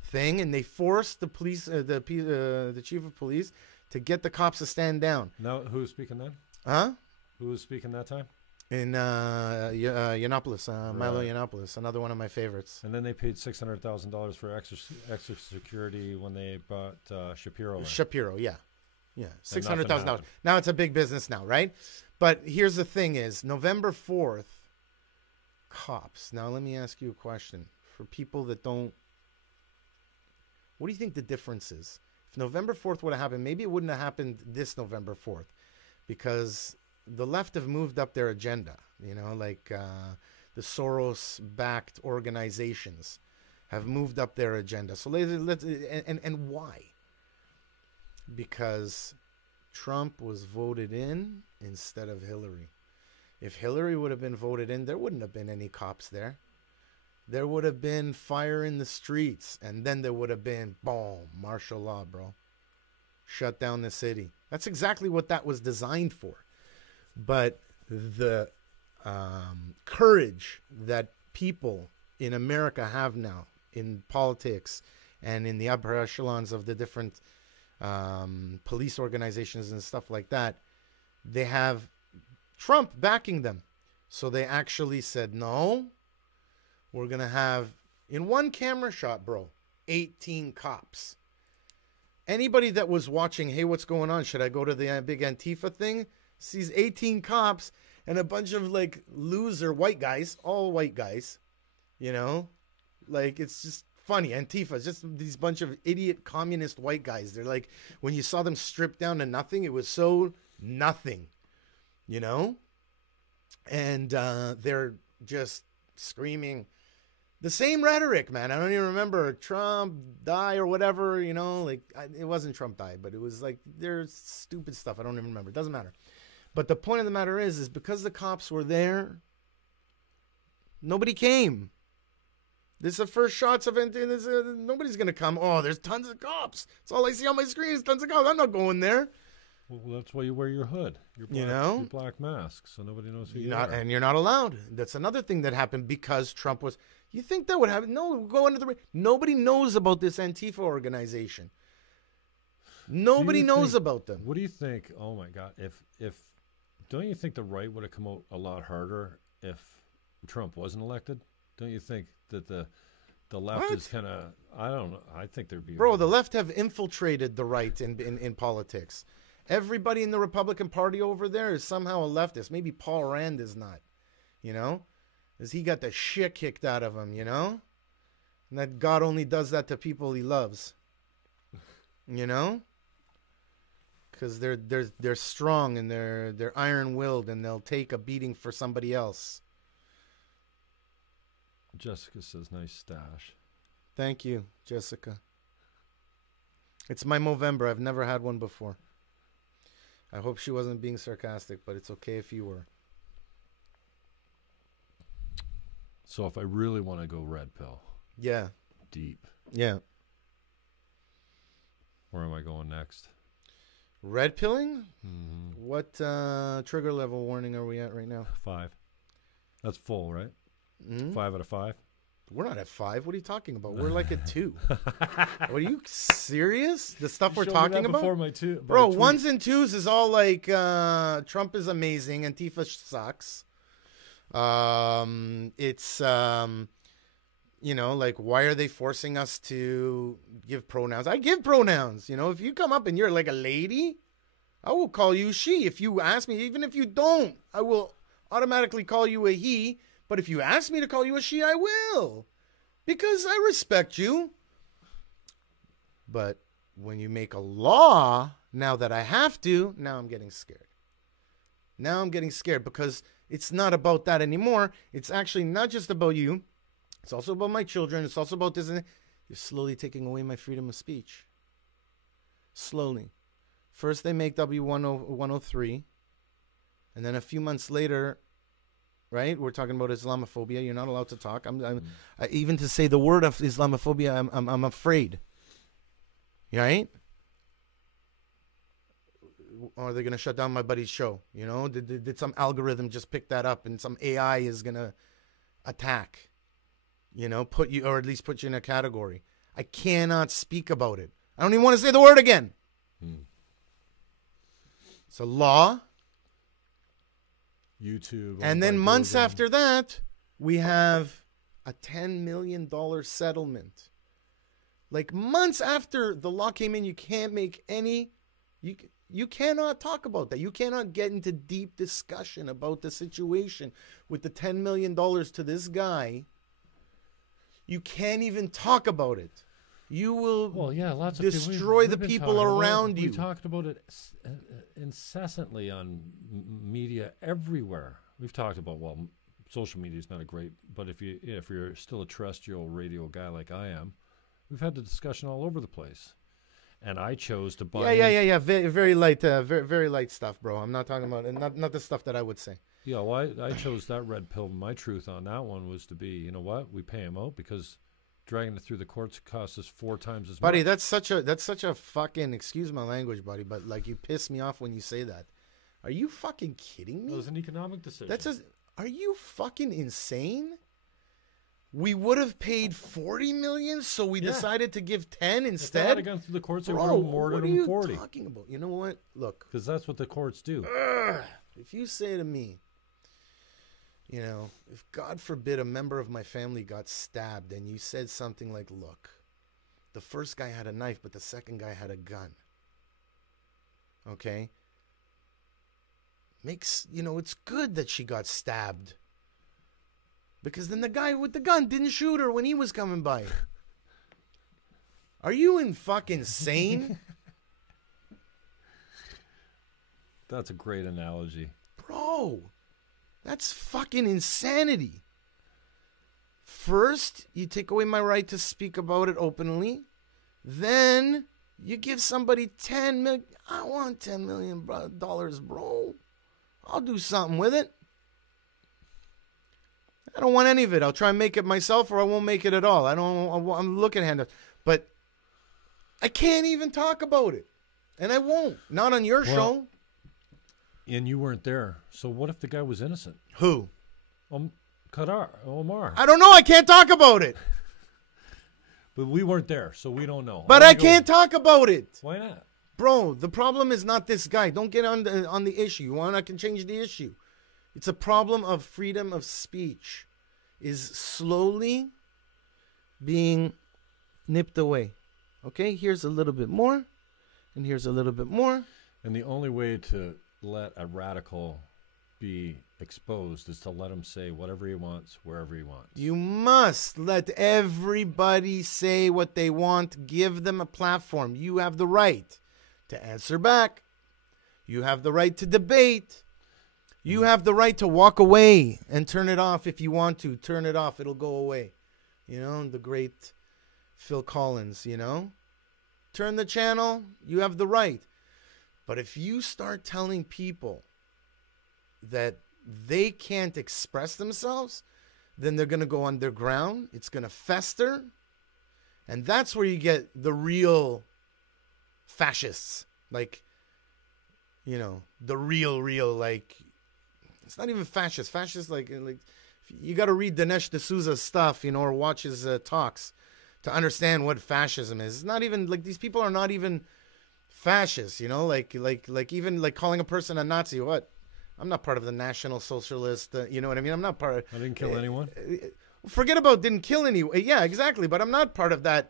thing, and they forced the police, the chief of police, to get the cops to stand down. Now, who was speaking then? Huh? Who was speaking that time? In Yiannopoulos, Milo Yiannopoulos, another one of my favorites. And then they paid $600,000 for extra security when they brought Shapiro in. Shapiro, yeah. $600,000. Now it's a big business now, right? But here's the thing is, November 4th, cops. Now let me ask you a question. For people that don't, what do you think the difference is? If November 4th would have happened, maybe it wouldn't have happened this November 4th, because the left have moved up their agenda. the Soros-backed organizations have moved up their agenda. So let's and why? Because Trump was voted in instead of Hillary. If Hillary would have been voted in, there wouldn't have been any cops there. There would have been fire in the streets, and then there would have been, boom, martial law, bro. Shut down the city. That's exactly what that was designed for. But the courage that people in America have now in politics and in the upper echelons of the different police organizations and stuff like that, they have Trump backing them. So they actually said, no, we're going to have, in one camera shot, bro, 18 cops. Anybody that was watching, hey, what's going on? Should I go to the big Antifa thing? Sees 18 cops and a bunch of like loser white guys, all white guys, you know, like it's just funny. Antifa, just these bunch of idiot communist white guys. They're like, when you saw them stripped down to nothing, it was so nothing, you know, and they're just screaming the same rhetoric, man. I don't even remember Trump die or whatever, you know, like it wasn't Trump died, but it was like there's stupid stuff. I don't even remember. It doesn't matter. But the point of the matter is because the cops were there, nobody came. This is the first shots of it. Nobody's going to come. Oh, there's tons of cops. That's all I see on my screen is tons of cops. I'm not going there. Well, that's why you wear your hood, your black, your black mask, so nobody knows who you are. And you're not allowed. That's another thing that happened because Trump was. You think that would happen? No, go under the. Nobody knows about this Antifa organization. Nobody knows about them. What do you think? Oh my God! If don't you think the right would have come out a lot harder if Trump wasn't elected? Don't you think that the left is kind of? I don't know. I think there'd be. Bro, the left have infiltrated the right in politics. Everybody in the Republican Party over there is somehow a leftist. Maybe Paul Rand is not, you know, because he got the shit kicked out of him, you know, and that God only does that to people he loves, you know, because they're strong and they're iron-willed and they'll take a beating for somebody else. Jessica says, "Nice stash." Thank you, Jessica. It's my Movember. I've never had one before. I hope she wasn't being sarcastic, but it's okay if you were. So if I really want to go red pill. Yeah. Deep. Yeah. Where am I going next? Red pilling? Mm-hmm. What trigger level warning are we at right now? 5. That's full, right? Mm-hmm. 5 out of 5? We're not at 5. What are you talking about? We're like at 2. What, are you serious? The stuff we're talking about? Before my two, bro, 1s and 2s is all like Trump is amazing. Antifa sucks. It's, you know, like, why are they forcing us to give pronouns? I give pronouns. You know, if you come up and you're like a lady, I will call you she. If you ask me, even if you don't, I will automatically call you a he. But if you ask me to call you a she, I will. Because I respect you. But when you make a law, now that I have to, now I'm getting scared. Now I'm getting scared because it's not about that anymore. It's actually not just about you. It's also about my children. It's also about this. You're slowly taking away my freedom of speech. Slowly. First they make W103. And then a few months later... Right, we're talking about Islamophobia. You're not allowed to talk. Even to say the word of Islamophobia, I'm afraid. Right? Or are they going to shut down my buddy's show? You know, did some algorithm just pick that up and some AI is going to attack? You know, put you, or at least put you in a category. I cannot speak about it. I don't even want to say the word again. It's a law. YouTube. And then months after that, we have a $10 million settlement. Like months after the law came in, you can't make any, you cannot talk about that. You cannot get into deep discussion about the situation with the $10 million to this guy. You can't even talk about it. You will lots of destroy the people around you. We talked about it incessantly on media everywhere. We've talked about, social media is not a great, but if you're still a terrestrial radio guy like I am, we've had the discussion all over the place. And I chose to buy. Yeah. Very light, very light stuff, bro. I'm not talking about not the stuff that I would say. Yeah, well, I chose that red pill. My truth on that one was to be, you know what, we pay him out because dragging it through the courts costs us 4 times as much. Buddy, that's such a fucking, excuse my language, buddy, but like you piss me off when you say that. Are you fucking kidding me? It was an economic decision. Are you fucking insane? We would have paid $40 million, so we decided to give 10 instead. If they had gone through the courts, they would have awarded them 40. What are you talking about? You know what? Look, because that's what the courts do. If you say to me, you know, if God forbid a member of my family got stabbed, and you said something like, "Look, the first guy had a knife, but the second guy had a gun." Okay, it's good that she got stabbed. Because then the guy with the gun didn't shoot her when he was coming by. Are you in fucking sane? That's a great analogy. Bro, that's fucking insanity. First, you take away my right to speak about it openly. Then, you give somebody $10 million. I want $10 million, bro. I'll do something with it. I don't want any of it. I'll try and make it myself, or I won't make it at all. I'm looking at it, but I can't even talk about it, and I won't. Not on your show. And you weren't there. So what if the guy was innocent? Who? Omar. I don't know. I can't talk about it. But we weren't there, so we don't know. But I can't talk about it. Why not? Bro, the problem is not this guy. Don't get on the issue. You want? I can change the issue. It's a problem of freedom of speech is slowly being nipped away. Okay, here's a little bit more, and here's a little bit more. And the only way to let a radical be exposed is to let him say whatever he wants, wherever he wants. You must let everybody say what they want. Give them a platform. You have the right to answer back. You have the right to debate. You have the right to walk away and turn it off if you want to. Turn it off. It'll go away. You know, the great Phil Collins, you know. Turn the channel. You have the right. But if you start telling people that they can't express themselves, then they're going to go underground. It's going to fester. And that's where you get the real fascists. Like, you know, the real, like... It's not even fascist. Fascist, like you got to read Dinesh D'Souza's stuff, you know, or watch his talks to understand what fascism is. It's not even like these people are not even fascists, you know, like even like calling a person a Nazi. What? I'm not part of the National Socialist. You know what I mean? I'm not part of. I didn't kill anyone. Forget about didn't kill anyone. Yeah, exactly. But I'm not part of that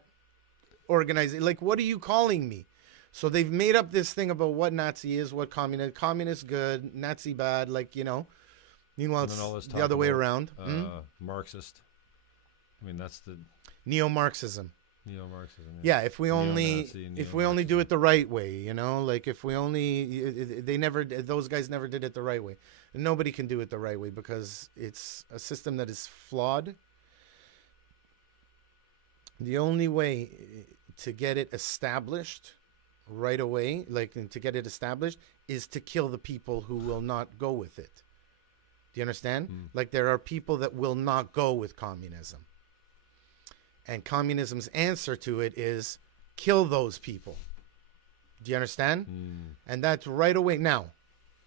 organization. Like, what are you calling me? So they've made up this thing about what Nazi is, what communist good, Nazi bad, like, you know. Meanwhile, it's the other way around. Marxist. I mean, that's the... Neo-Marxism. Neo-Marxism. Yeah, if we only do it the right way, you know, like if we only... those guys never did it the right way. And nobody can do it the right way because it's a system that is flawed. The only way to get it established... right away, like to get it established, is to kill the people who will not go with it. Do you understand? Like there are people that will not go with communism. And communism's answer to it is kill those people. Do you understand? And that's right away. Now,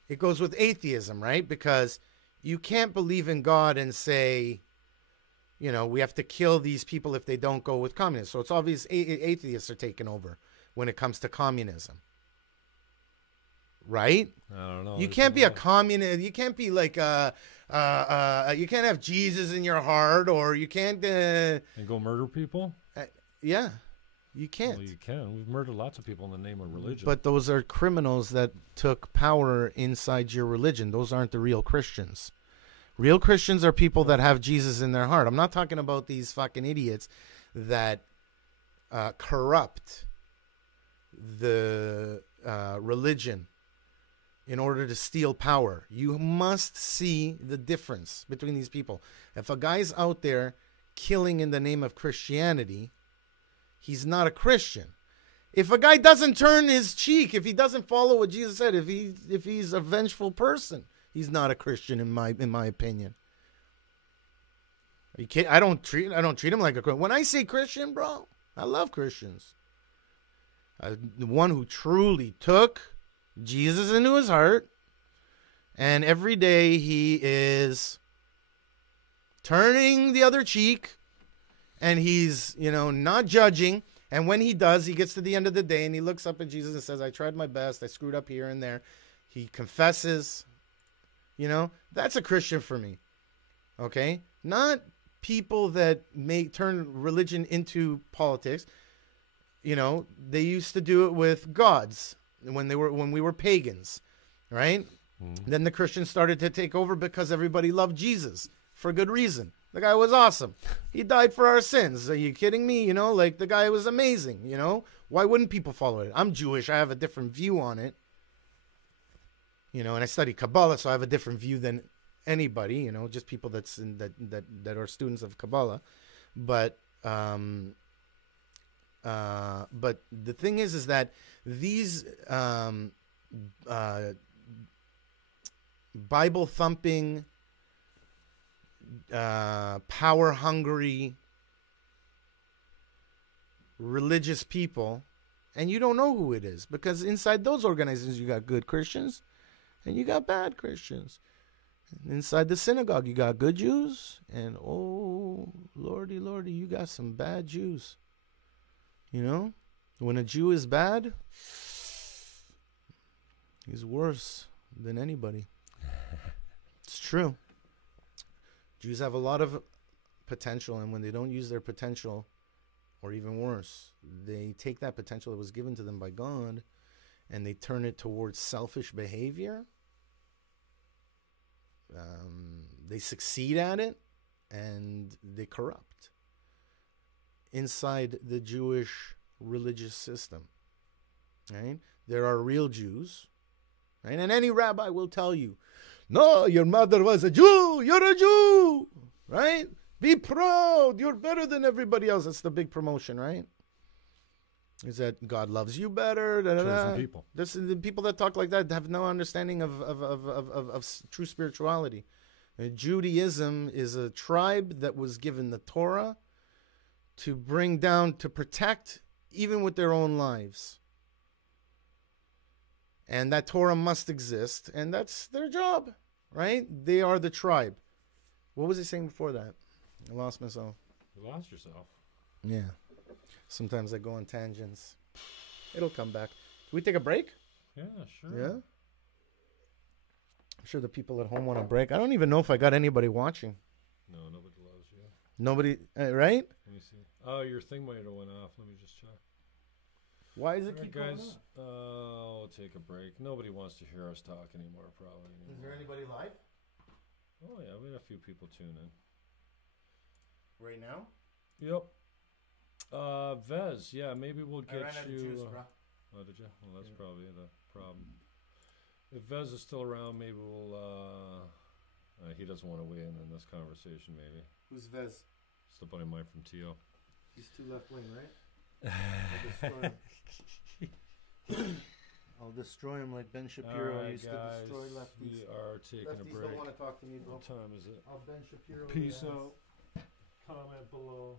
it goes with atheism, right? Because you can't believe in God and say, you know, we have to kill these people if they don't go with communism. So it's obvious atheists are taking over when it comes to communism. Right? I don't know. You can't be a communist. You can't be like you can't have Jesus in your heart, or you can't and go murder people? Yeah. You can't. Well, you can. We've murdered lots of people in the name of religion. But those are criminals that took power inside your religion. Those aren't the real Christians. Real Christians are people that have Jesus in their heart. I'm not talking about these fucking idiots that corrupt the religion in order to steal power. You must see the difference between these people. If a guy's out there killing in the name of Christianity, he's not a Christian. If a guy doesn't turn his cheek, if he doesn't follow what Jesus said, if he's a vengeful person, he's not a Christian in my opinion. You can't, I don't treat him like a Christian. When I say Christian, bro, I love Christians. The one who truly took Jesus into his heart, and every day he is turning the other cheek, and he's, not judging. And when he does, he gets to the end of the day and he looks up at Jesus and says, I tried my best. I screwed up here and there. He confesses. That's a Christian for me. Okay? Not people that turn religion into politics. They used to do it with gods when we were pagans, right? Mm-hmm. Then the Christians started to take over because everybody loved Jesus for good reason. The guy was awesome. He died for our sins. Are you kidding me? The guy was amazing. Why wouldn't people follow it? I'm Jewish. I have a different view on it. And I study Kabbalah, so I have a different view than anybody. Just people that are students of Kabbalah. But the thing is that these Bible thumping, power hungry, religious people, and you don't know who it is, because inside those organizations you got good Christians and you got bad Christians. Inside the synagogue you got good Jews, and oh lordy you got some bad Jews. When a Jew is bad, he's worse than anybody. It's true. Jews have a lot of potential, and when they don't use their potential, or even worse, they take that potential that was given to them by God and they turn it towards selfish behavior. They succeed at it, and they corrupt inside the Jewish religious system. Right? There are real Jews, right? And any rabbi will tell you, no, your mother was a Jew. You're a Jew, right? Be proud. You're better than everybody else. That's the big promotion, right? Is that God loves you better? Chosen people. This is the people that talk like that have no understanding of true spirituality. Judaism is a tribe that was given the Torah to bring down, to protect, even with their own lives. And that Torah must exist, and that's their job, right? They are the tribe. What was he saying before that? I lost myself. You lost yourself. Yeah. Sometimes I go on tangents. It'll come back. Can we take a break? Yeah, sure. Yeah? I'm sure the people at home want a break. I don't even know if I got anybody watching. No, nobody loves you. Nobody, right? Let me see. Oh, your thing might have went off. Let me just check. Why is it keep going guys, we'll take a break. Nobody wants to hear us talk anymore, probably. Is there anybody live? Oh, yeah, we had a few people tune in. Right now? Yep. Vez, yeah, maybe we'll get I ran out you. of juice, bro. Oh, did you? Well, that's probably the problem. If Vez is still around, maybe we'll. He doesn't want to weigh in this conversation, maybe. Who's Vez? It's the buddy of mine from TO. He's too left wing, right? I'll destroy him like Ben Shapiro used to destroy lefties. We are taking a break. Don't want to talk to me, bro. What time is it? I'll Ben Shapiro. Peace out. Comment below.